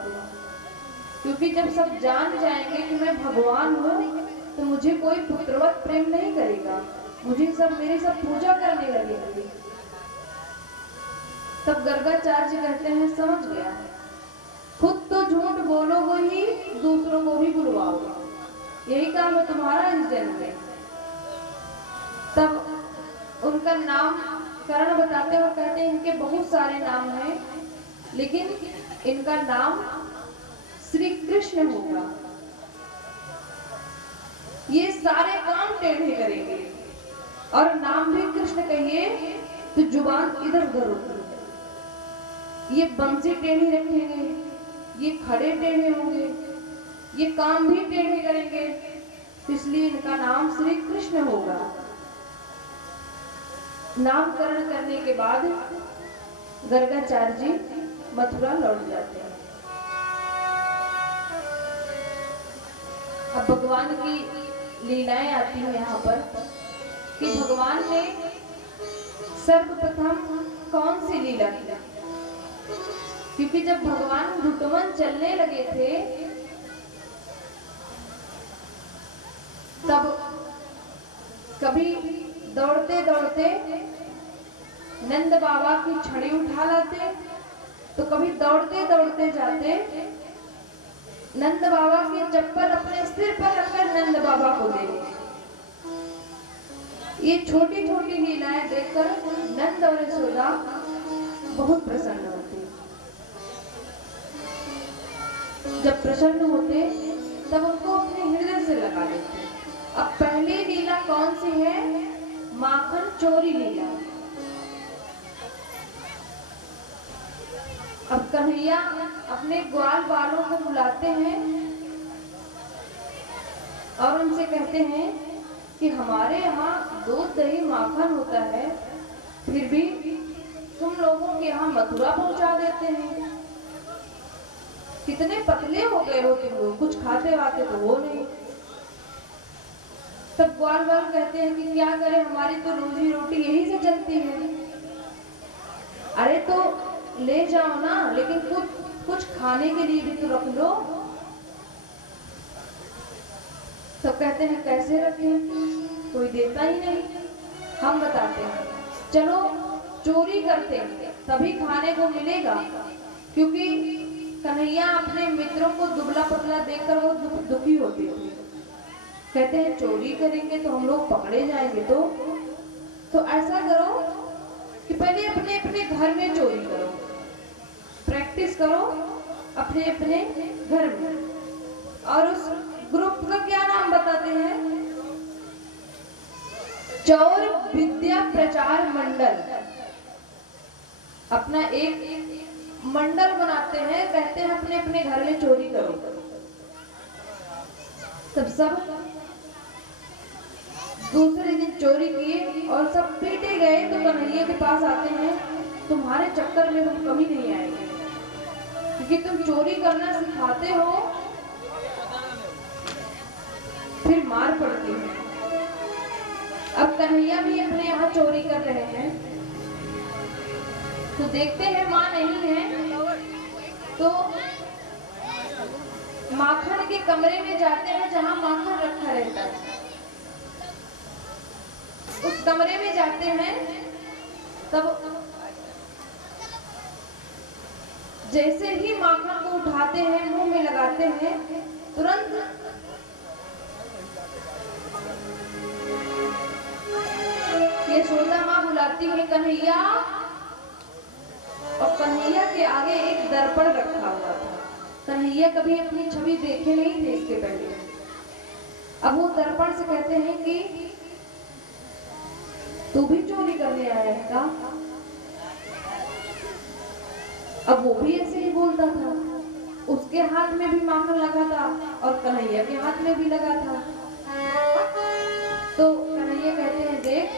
क्योंकि जब सब जान जाएंगे कि मैं भगवान हूँ तो मुझे कोई पुत्रवत प्रेम नहीं करेगा, मुझे सब मेरी सब पूजा करने लगेंगे। तब गर्गाचार्य कहते हैं समझ गया, खुद तो झूठ बोलोगे ही, दूसरों को भी बुलवाओगे, यही काम है तुम्हारा इस जन्म में। तब उनका नामकरण बताते हुए कहते हैं इनके बहुत सारे नाम हैं, लेकिन इनका नाम श्री कृष्ण होगा। ये सारे काम टेढ़े करेंगे और नाम भी कृष्ण कहिए तो जुबान इधर उधर होती है। ये बंसी टेढ़ी रखेंगे, ये खड़े टेढ़े होंगे, ये काम भी टेढ़े करेंगे, इसलिए इनका नाम श्री कृष्ण होगा। नामकरण करने के बाद गर्गाचार्य जी मथुरा लौट जाते हैं। अब भगवान की लीलाएं आती हैं यहाँ पर कि भगवान ने सर्वप्रथम कौन सी लीला की? क्योंकि जब भगवान घुटमन चलने लगे थे तब कभी दौड़ते दौड़ते नंद बाबा की छड़ी उठा लाते, तो कभी दौड़ते दौड़ते जाते नंद बाबा की चप्पल अपने सिर पर रखकर नंद बाबा को दे देते। ये छोटी छोटी लीलाएं देखकर नंद और यशोदा बहुत प्रसन्न होते। जब प्रसन्न होते तब उनको अपने हृदय से लगा लेते। अब पहली लीला कौन सी है? माखन चोरी लीला। अब कन्हैया अपने ग्वाल वालों को बुलाते हैं और उनसे कहते हैं कि हमारे यहाँ दूध दही माखन होता है, फिर भी तुम लोगों के यहाँ मथुरा पहुंचा देते हैं। कितने पतले हो गए हो तुम लोग, कुछ खाते वाते तो हो नहीं। तब ग्वाल वाल कहते हैं कि क्या करें, हमारी तो रोजी रोटी यही से चलती है। अरे तो ले जाओ ना, लेकिन कुछ खाने के लिए भी तो रख लो। सब कहते हैं कैसे रखें, कोई देता ही नहीं। हम बताते हैं चलो चोरी करते हैं, तभी खाने को मिलेगा। क्योंकि कन्हैया अपने मित्रों को दुबला पतला देखकर वो दुखी होते थे। कहते हैं चोरी करेंगे तो हम लोग पकड़े जाएंगे। तो ऐसा करो कि पहले अपने अपने घर में चोरी करो, प्रैक्टिस करो अपने अपने घर में। और उस ग्रुप का क्या नाम बताते हैं? चौर विद्या प्रचार मंडल। अपना एक मंडल बनाते हैं, कहते हैं अपने अपने घर में चोरी करो। तब सब दूसरे दिन चोरी किए और सब पीटे गए। तो कन्हैया के पास आते हैं, तुम्हारे चक्कर में हम कभी नहीं आएंगे, क्योंकि तुम चोरी करना सिखाते हो, फिर मार पड़ती है। अब कन्हैया भी अपने यहाँ चोरी कर रहे हैं, तो देखते हैं माँ नहीं है, तो माखन के कमरे में जाते हैं जहाँ माखन रखा रहता है। उस कमरे में जाते हैं, तब जैसे ही माखन को उठाते हैं, मुंह में लगाते हैं, तुरंत यशोदा माँ बुलाती है कन्हैया, और कन्हैया के आगे एक दर्पण रखा हुआ था। कन्हैया कभी अपनी छवि देखे नहीं थे इसके पहले। अब वो दर्पण से कहते हैं कि तू भी चोरी करने आया है क्या? अब वो भी ऐसे ही बोलता था। उसके हाथ में भी माखन लगा था और कन्हैया के हाथ में भी लगा था। तो कन्हैया कहते हैं देख,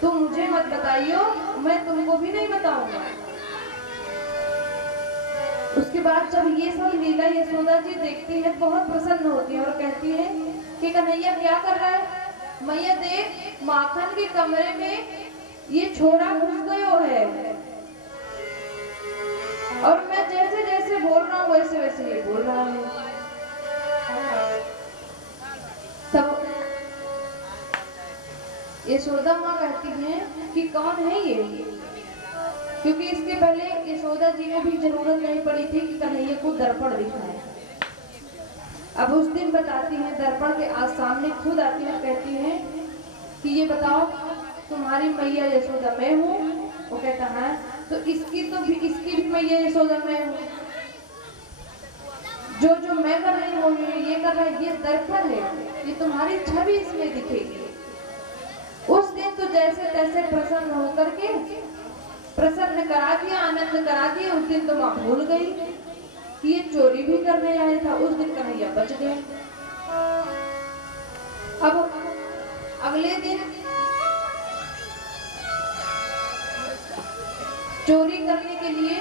तुम मुझे मत बताइयो, मैं तुमको भी नहीं बताऊंगा। उसके बाद जब ये सब लीला यशोदा जी देखती है, बहुत प्रसन्न होती है और कहती है कि कन्हैया क्या कर रहा है? मैया देख, माखन के कमरे में ये छोरा घुस गयो है, और मैं जैसे जैसे बोल रहा हूँ वैसे वैसे ये बोल रहा है। तब यशोदा माँ कहती हैं कि कौन है ये, क्योंकि इसके पहले यशोदा जी को भी जरूरत नहीं पड़ी थी कि कन्हैया को दर्पण दिखाए। अब उस दिन बताती हैं, दर्पण के आज सामने खुद आती है, कहती हैं कि ये बताओ तुम्हारी मैया यशोदा मैं हूँ? वो कहता है तो इसकी भी मैया यशोदा मैं हूँ। जो जो मैं कर रही हूँ, ये कर रहा है, ये दर्पण है, ये तुम्हारी छवि इसमें दिखेगी। उस दिन तो जैसे तैसे प्रसन्न होकर के प्रसन्न करा दिया, आनंद करा दिया। उस दिन तो माँ भूल गई कि ये चोरी भी करने आया था। उस दिन कन्हैया बच गए। अब अगले दिन चोरी करने के लिए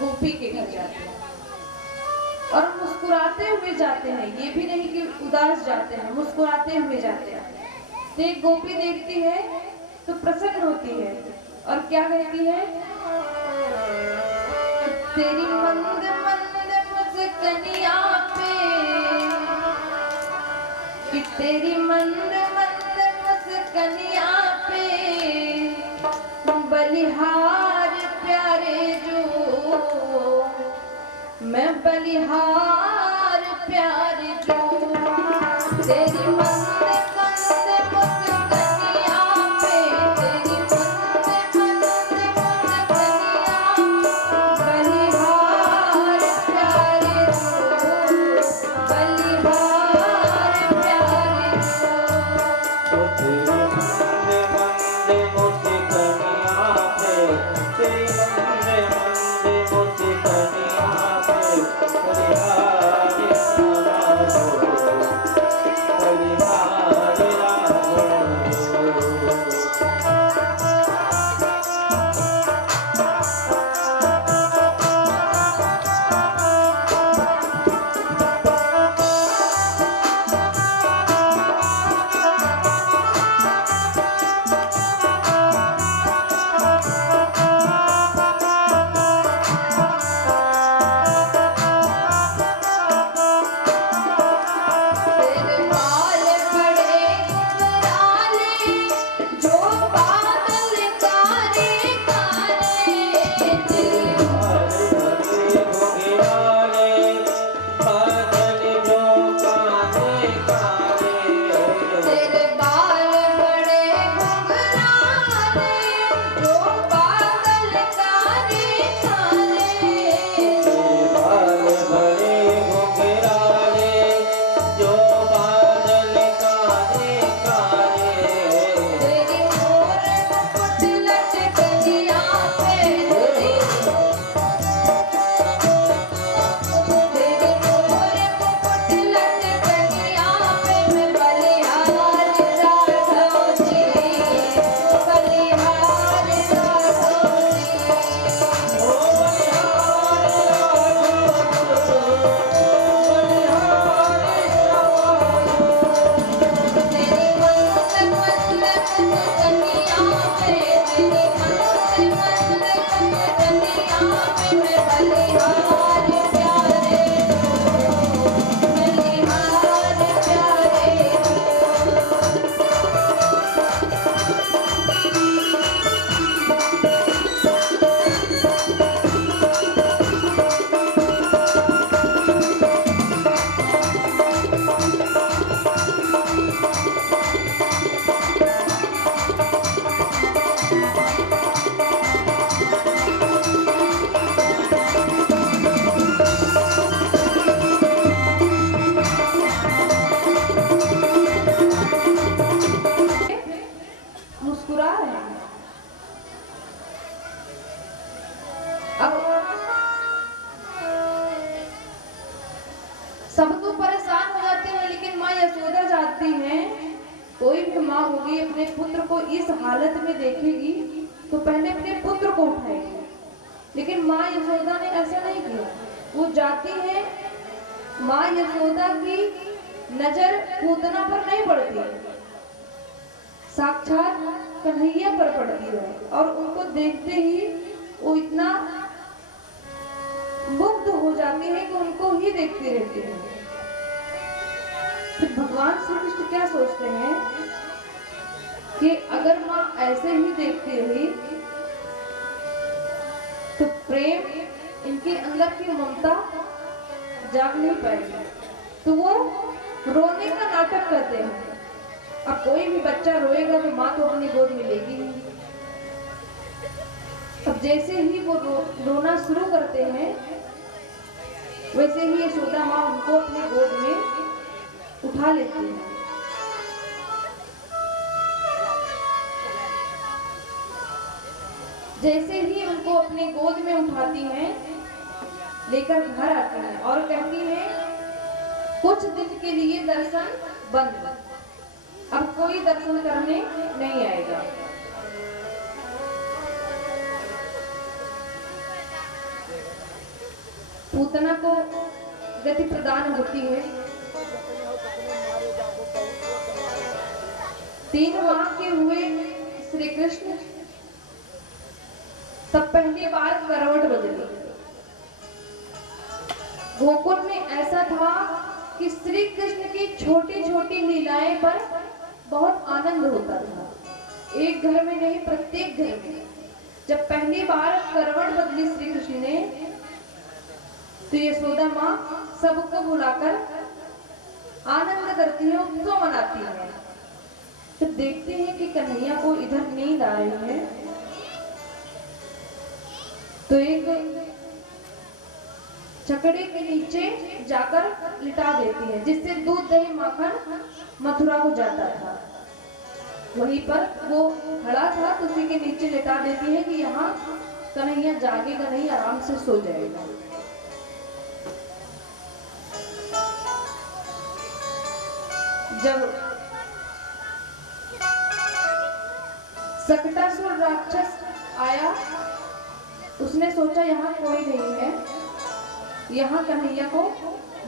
गोपी के घर जाते हैं और मुस्कुराते हुए जाते हैं। ये भी नहीं कि उदास जाते हैं, मुस्कुराते हुए जाते हैं। तो एक गोपी देखती है तो प्रसन्न होती है और क्या कहती है? तेरी मंद मंद मुस्कानिया पे, कि तेरी मंद मंद मुस्कानिया पे बलिहार प्यारे जो, मैं बलिहार प्यारे जो, तेरी मंद मंद मुस्कानिया पे, तेरी मंद मंद मुस्कानिया, बलिहार प्यारे जो, बलिहार प्यारे जो। तेरी मंद मंद मुस्कानिया पे, बलिहार सब तो परेशान हो जाते हैं, लेकिन माँ यशोदा चाहती हैं, कोई भी माँ होगी अपने पुत्र को इस हालत में देखेगी तो पहले अपने पुत्र को उठाएगी, लेकिन माँ यशोदा ने ऐसा नहीं किया। वो जाती है, माँ यशोदा की नजर पूतना पर नहीं पड़ती, साक्षात कन्हैया पर पड़ती है, और उनको देखते ही वो इतना मुग्ध हो जाती है कि उनको ही देखते रहते हैं। फिर भगवान श्री कृष्ण क्या सोचते हैं कि अगर माँ ऐसे ही देखती रही तो प्रेम, इनके अंदर की ममता जाग नहीं पाएगी, तो वो रोने का नाटक करते हैं। अब कोई भी बच्चा रोएगा तो माँ तो अपनी गोद में लेगी। अब जैसे ही वो रोना शुरू करते हैं, वैसे ही यशोदा माँ उनको अपनी गोद में उठा लेती है। जैसे ही उनको अपनी गोद में उठाती हैं, लेकर घर आती हैं और कहती हैं कुछ दिन के लिए दर्शन बंद, अब कोई दर्शन करने नहीं आएगा। पूतना को गति प्रदान होती है। 3 माह के हुए श्री कृष्ण तब पहली बार करवट बदली। गोकुल में ऐसा था कि श्री कृष्ण की छोटी छोटी लीलाएं पर बहुत आनंद होता था। एक घर में नहीं, प्रत्येक घर में। जब पहली बार करवट बदली श्री कृष्ण ने, तो यशोदा माँ सबको बुलाकर आनंद करती है, उत्सव मनाती है। तो देखते हैं कि कन्हैया को इधर नींद आ रही है, तो एक चकड़े के नीचे जाकर लिटा देती है, जिससे दूध दही माखन मथुरा को जाता था। वहीं पर वो खड़ा था तो उसी के नीचे लिटा देती है कि यहाँ कन्हैया जागेगा नहीं, आराम से सो जाएगा। जब सकटासुर राक्षस आया, उसने सोचा यहाँ कोई नहीं है, यहाँ कन्हैया को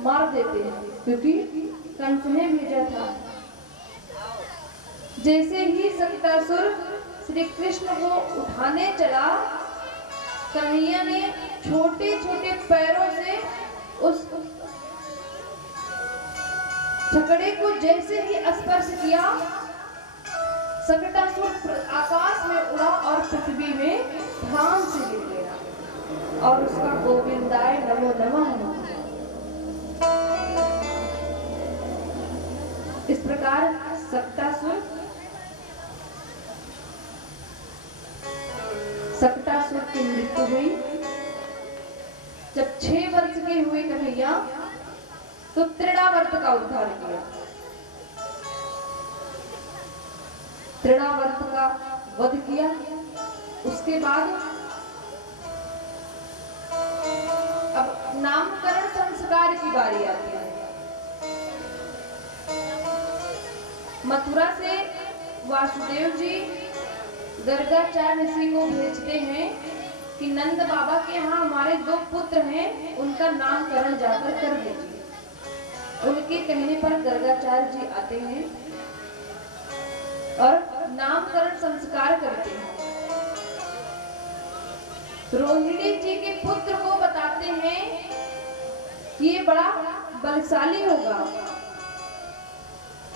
मार देते हैं, क्योंकि कंस ने भेजा था। जैसे ही सकटासुर श्री कृष्ण को उठाने चला, कन्हैया ने छोटे छोटे पैरों से उस छकड़े को जैसे ही स्पर्श किया, सकटासुर आकाश में उड़ा और पृथ्वी में ध्यान से गिर गया, और उसका गोविंदाय नमो नमः। इस प्रकार सकटासुर की मृत्यु हुई। जब 6 वर्ष के हुए कन्हैया, तो तृणावर्त का उद्धार किया। तृणावर्त का वध किया। उसके बाद अब नामकरण संस्कार की बारी आती है। मथुरा से वासुदेव जी गर्गाचार्य ऋषि को भेजते हैं कि नंद बाबा के यहाँ हमारे 2 पुत्र हैं, उनका नामकरण जाकर कर दीजिए। उनके कहने पर गर्गाचार्य जी आते हैं और नामकरण संस्कार करते हैं। रोहिणी जी के पुत्र को बताते हैं कि ये बड़ा बलशाली होगा,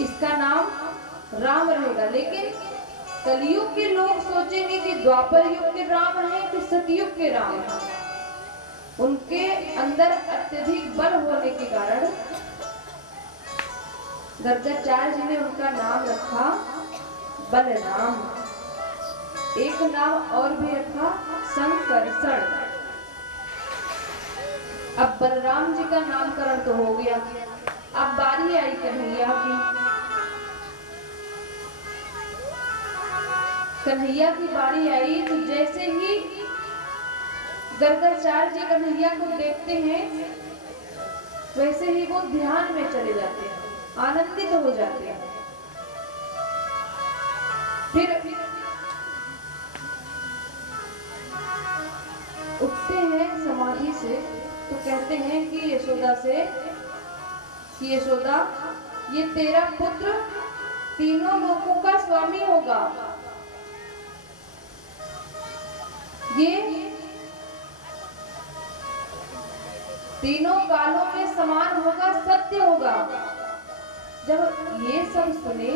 इसका नाम राम रहेगा। लेकिन कलयुग के लोग सोचेंगे कि द्वापर युग के राम है कि सतयुग के राम है। उनके अंदर अत्यधिक बल होने के कारण गर्गाचार्य जी ने उनका नाम रखा बलराम। एक नाम और भी रखा संकर्षण। अब बलराम जी का नामकरण तो हो गया, अब बारी आई कन्हैया की। कन्हैया की बारी आई तो जैसे ही गर्गाचार्य जी कन्हैया को देखते हैं वैसे ही वो ध्यान में चले जाते हैं, आनंदित हो जाते हैं। फिर उठते हैं समाधि से तो कहते हैं कि यशोदा से कि यशोदा, ये तेरा पुत्र तीनों लोकों का स्वामी होगा, ये तीनों कालों में समान होगा, सत्य होगा। जब ये सब सुने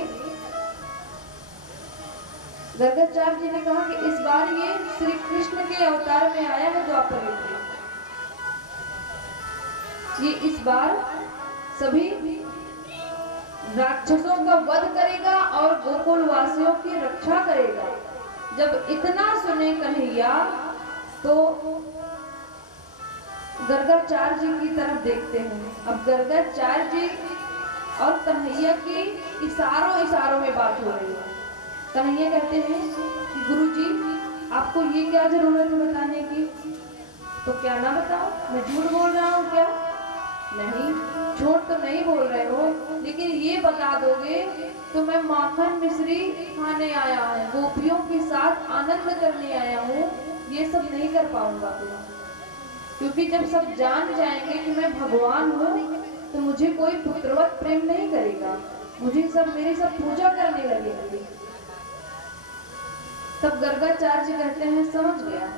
गर्गाचार्य जी ने कहा कि इस बार ये श्री कृष्ण के अवतार में आया है द्वापर युग में, ये इस बार सभी राक्षसों का वध करेगा और गोकुल वासियों की रक्षा करेगा। जब इतना सुने कन्हैया तो गर्गाचार्य जी की तरफ देखते हैं। अब गर्गाचार्य जी और कन्हैया की इशारों में बात हो रही है। कन्हैया कहते हैं कि गुरुजी, आपको ये क्या जरूरत है बताने की? तो क्या ना बताओ, मैं झूठ बोल रहा हूँ क्या? नहीं, झूठ तो नहीं बोल रहे हो, लेकिन ये बता दोगे तो मैं माखन मिश्री खाने आया हूँ, गोपियों के साथ आनंद करने आया हूँ, ये सब नहीं कर पाऊंगा तुम। क्योंकि जब सब जान जाएंगे कि मैं भगवान हूँ तो मुझे कोई पुत्रवत प्रेम नहीं करेगा, मुझे सब मेरी सब पूजा करने लगेंगे। तब गर्गाचार्य कहते हैं समझ गया,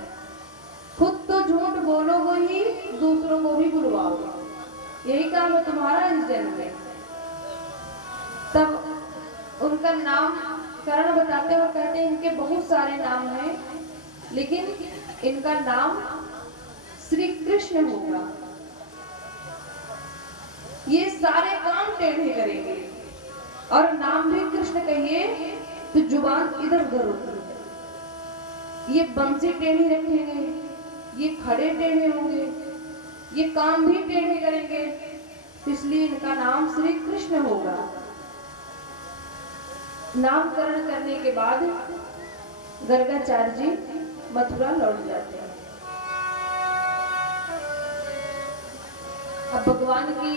खुद तो झूठ बोलोगे ही, दूसरों को भी बुलवाओगे, यही काम है तुम्हारा इस जन्म में। तब उनका नाम करण बताते और कहते हैं इनके बहुत सारे नाम हैं, लेकिन इनका नाम श्री कृष्ण होगा। ये सारे काम टेढ़े करेंगे और नाम भी कृष्ण कहिए तो जुबान इधर उधर होती है। ये बंसी टेढ़ी रखेंगे, ये खड़े टेढ़े होंगे, ये काम भी टेढ़े करेंगे, इसलिए इनका नाम श्री कृष्ण होगा। नामकरण करने के बाद गर्गाचार्य जी मथुरा लौट जाते हैं। अब भगवान की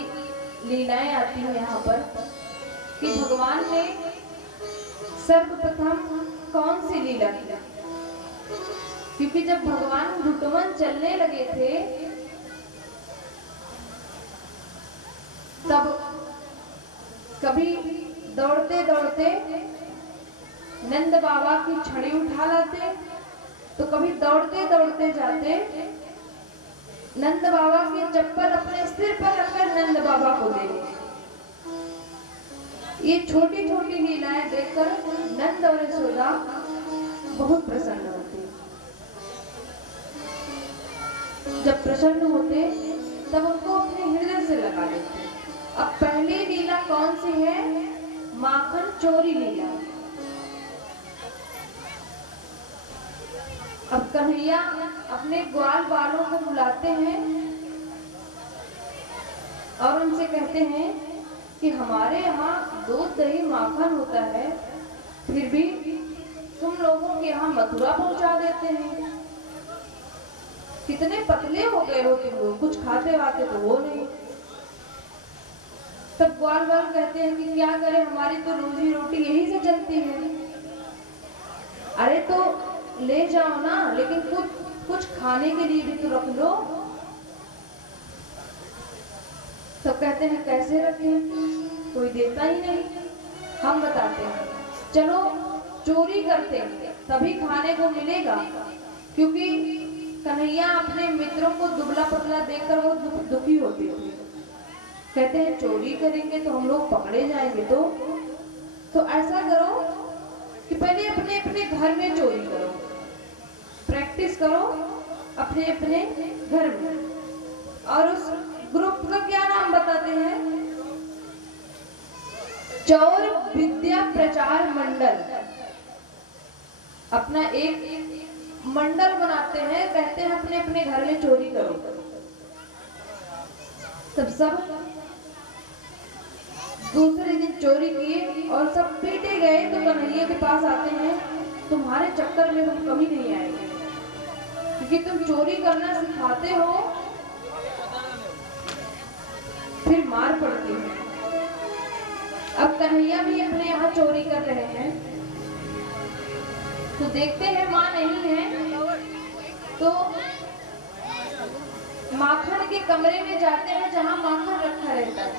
लीलाएं आती हैं यहाँ पर कि भगवान ने सर्वप्रथम कौन सी लीला की? क्योंकि जब भगवान घुटमन चलने लगे थे तब कभी दौड़ते दौड़ते नंद बाबा की छड़ी उठा लाते, तो कभी दौड़ते दौड़ते जाते नंद बाबा की चप्पल अपने सिर पर रखकर नंद बाबा को दे देते। ये छोटी छोटी लीलाएं देखकर नंद और यशोदा बहुत प्रसन्न होते। जब प्रसन्न होते तब उनको अपने हृदय से लगा लेते। अब पहली लीला कौन सी है? माखन चोरी लीला। अब कन्हैया अपने ग्वाल बालों को बुलाते हैं और उनसे कहते हैं कि हमारे यहाँ दूध दही माखन होता है, फिर भी तुम लोगों के यहाँ मथुरा पहुंचा देते हैं। कितने पतले हो गए हो तुम लोग, कुछ खाते वाते तो हो नहीं। तब ग्वाल बाल कहते हैं कि क्या करें, हमारी तो रोजी रोटी यही से चलती है। अरे तो ले जाओ ना, लेकिन कुछ खाने के लिए भी तो रख लो। सब कहते हैं कैसे रखें, कोई देता ही नहीं। हम बताते हैं चलो चोरी करते हैं, तभी खाने को मिलेगा। क्योंकि कन्हैया अपने मित्रों को दुबला पतला देखकर वो दुखी होते हैं। कहते हैं चोरी करेंगे तो हम लोग पकड़े जाएंगे। तो ऐसा करो कि पहले अपने अपने घर में चोरी करो, प्रैक्टिस करो अपने अपने घर में। और उस ग्रुप का क्या नाम बताते हैं? चोर विद्या प्रचार मंडल। अपना एक मंडल बनाते हैं, कहते हैं अपने अपने घर में चोरी करो। तब सब दूसरे दिन चोरी किए और सब पीटे गए। तो कन्हैया के पास आते हैं, तुम्हारे चक्कर में हम कभी नहीं आएंगे, क्योंकि तुम चोरी करना सिखाते हो। फिर मार पड़ती है। अब कन्हैया भी अपने यहाँ चोरी कर रहे हैं, तो देखते हैं माँ नहीं है, तो माखन के कमरे में जाते हैं जहां माखन रखा रहता है।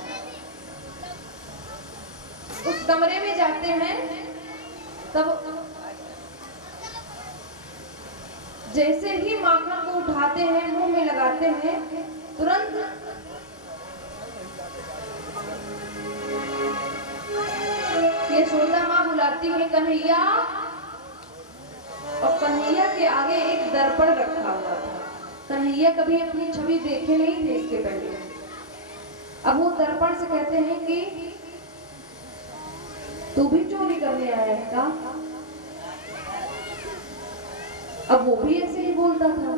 उस कमरे में जाते हैं, तब जैसे ही माखन को उठाते हैं, मुंह में लगाते हैं, तुरंत यशोदा माँ बुलाती है कन्हैया, और कन्हैया के आगे एक दर्पण रखा हुआ था। कन्हैया कभी अपनी छवि देखे नहीं थे इसके पहले। अब वो दर्पण से कहते हैं कि तू भी चोरी करने आया है क्या? अब वो भी ऐसे ही बोलता था,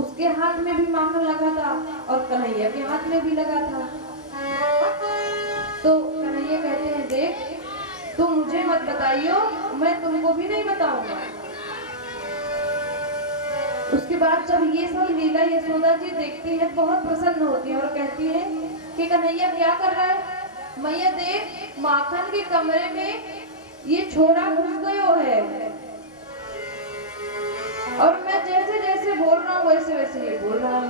उसके हाथ में भी माखन लगा था और कन्हैया के हाथ में भी लगा था। तो कन्हैया कहते हैं देख, तुम मुझे मत बताइयो, मैं तुमको भी नहीं बताऊंगा। उसके बाद जब ये सब लीला यशोदा जी देखती है, बहुत प्रसन्न होती है और कहती है कि कन्हैया क्या कर रहा है? मैया देख, माखन के कमरे में ये छोरा घुस गयो है, और मैं जैसे जैसे बोल रहा हूँ वैसे वैसे ये बोल रहा है।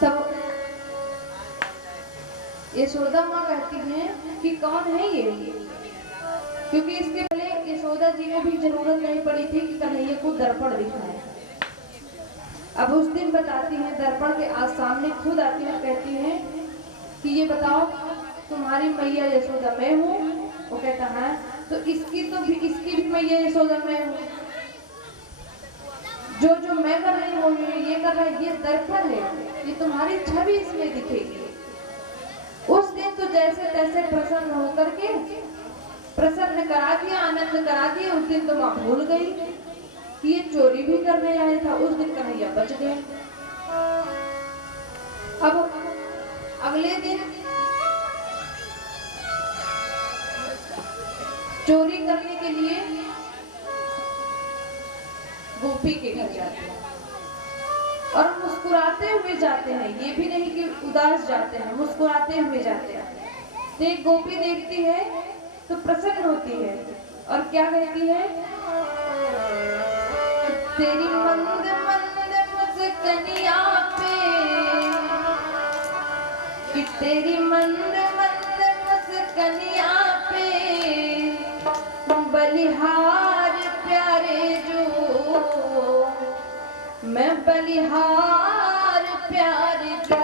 तब यशोदा माँ कहती हैं कि कौन है ये, क्योंकि इसके पहले यशोदा जी को भी जरूरत नहीं पड़ी थी कि कन्हैया को दर्पण दिखाए। अब उस दिन बताती हैं, दर्पण के आज सामने खुद आती है, कहती हैं कि ये बताओ तुम्हारी मैया यशोदा मैं हूँ? वो कहता है तो इसकी भी मैया यशोदा मैं हूँ। जो जो मैं कर रही हूँ, ये कर रहा है, ये दर्पण है, ये तुम्हारी छवि इसमें दिखेगी। उस दिन तो जैसे तैसे प्रसन्न होकर के प्रसन्न करा दिया, आनंद करा दिया। उस दिन तो माँ भूल गई कि ये चोरी भी करने आया था। उस दिन कन्हैया बच गए। अब अगले दिन चोरी करने के लिए गोपी के घर जाते हैं और मुस्कुराते हुए जाते हैं। ये भी नहीं कि उदास जाते हैं, मुस्कुराते हुए जाते हैं। तो एक गोपी देखती है तो प्रसन्न होती है और क्या कहती है? तेरी मंद मंद मुस्कनिया पे, कि तेरी मंद मंद मुस्कनिया पे बलिहार प्यारे जो, मैं बलिहार प्यारे जो,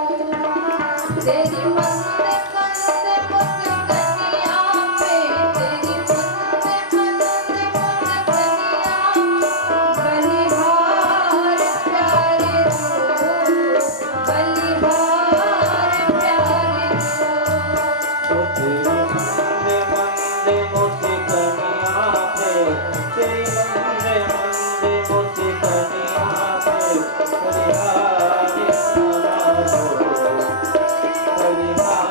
तेरी मंद मंद मुस्कनिया पे, तेरी मंद मंद मुस्कनिया, बलिहार प्यारे जो, बलिहार प्यारे जो। तेरी मंद मंद मुस्कनिया पे, तेरी मंद मंद मुस्कनिया पे, बलिहार प्यारे जो, बलिहार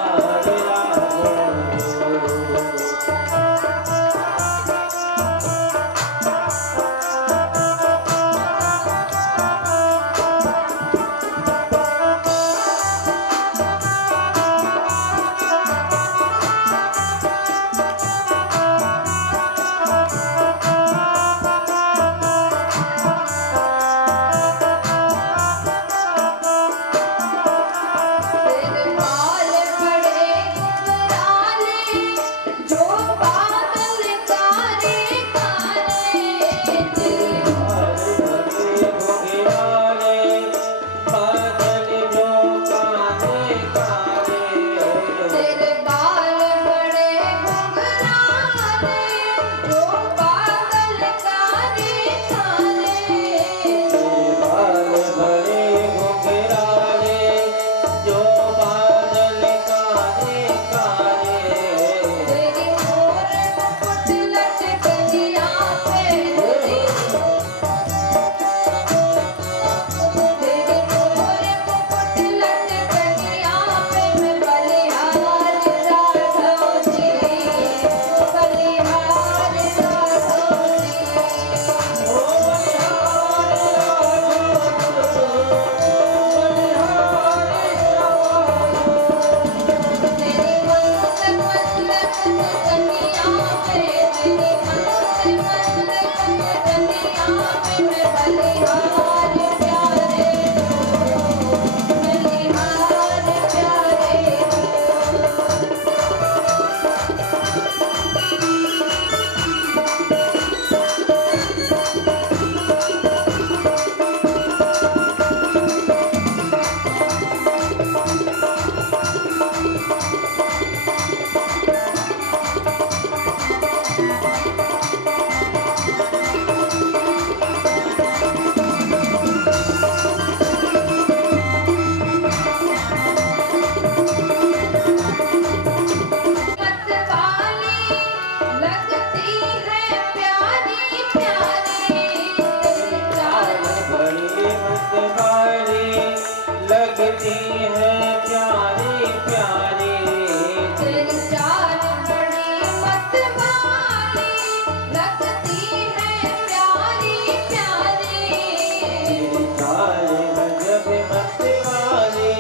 प्यारी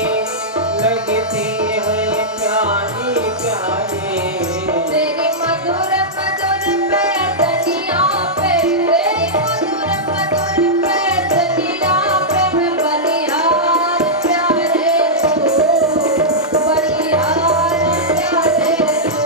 लगती है प्यारी प्यारी तेरी मधुर मधुर पैजनिया पे तेरी मधुर मधुर पैजनिया पे मैं बलिहार प्यारे तू बलिहार प्यारे तू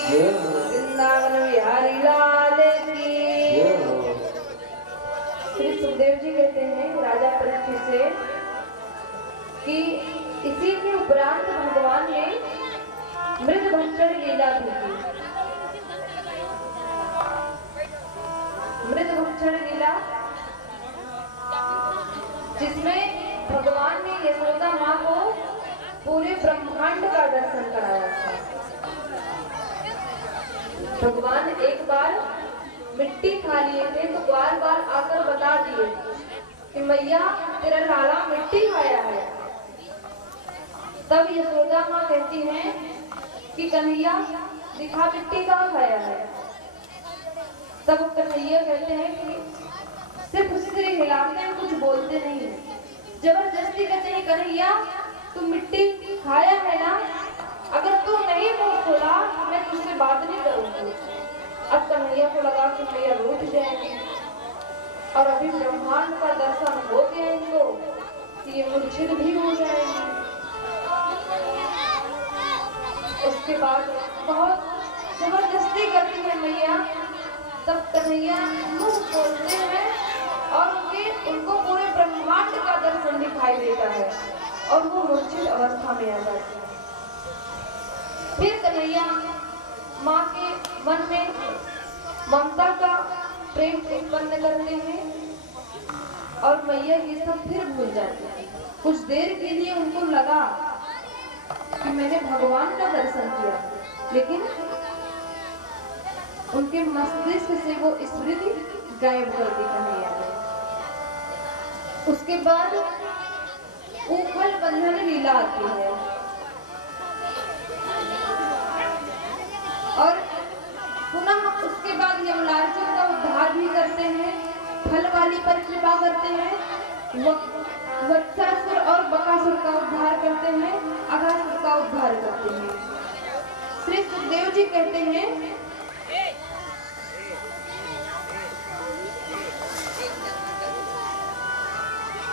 वृंदावन बिहारी लाल की। श्री सुखदेव जी कहते हैं राजा परीक्षित से कि इसी के उपरांत भगवान ने मृदभक्षण लीला भी की। मृदभक्षण लीला जिसमें भगवान ने यशोदा माँ को पूरे ब्रह्मांड का दर्शन कराया था। भगवान एक बार मिट्टी खा लिए थे तो बार बार आकर बता दिए कि मैया तेरा लाला मिट्टी खाया है। तब यशोदा माँ कहती हैं कि कन्हैया दिखा मिट्टी कहाँ खाया है। तब कन्हैया कहते हैं कि सिर्फ सिर हिलाते हैं, कुछ बोलते नहीं है। जबरदस्ती कहते हैं कन्हैया तुम मिट्टी खाया है ना, अगर तू नहीं मुंह खोला मैं तुझसे बात नहीं करूंगी। अब कन्हैया को लगा कि मैया रूठ जाएंगे और अभी ब्रह्मांड का दर्शन हो गया इनको कि ये मूर्छित भी हो जाएंगे। उसके बाद बहुत जबरदस्ती करती है मैया, कन्हैया मुंह खोलते हैं और उनको पूरे ब्रह्मांड का दर्शन दिखाई देता है और वो मूर्छित अवस्था में आ जाते हैं। फिर कन्हैया माँ के मन में ममता का प्रेम उत्पन्न करते हैं और मैया ये सब फिर भूल जाती है। कुछ देर के लिए उनको लगा कि मैंने भगवान का दर्शन किया, लेकिन उनके मस्तिष्क से वो स्मृति गायब कर दी कन्हैया ने। उसके बाद ऊखल बंधन लीला आती है और पुनः उसके बाद यमलार्जुन का उद्धार भी करते हैं, फल वाली पर कृपा करते हैं, वत्सासुर और बकासुर का उद्धार करते हैं, अघासुर का उद्धार करते हैं। श्री सुखदेव जी कहते हैं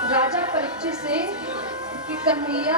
राजा परीक्षित से कि कन्हैया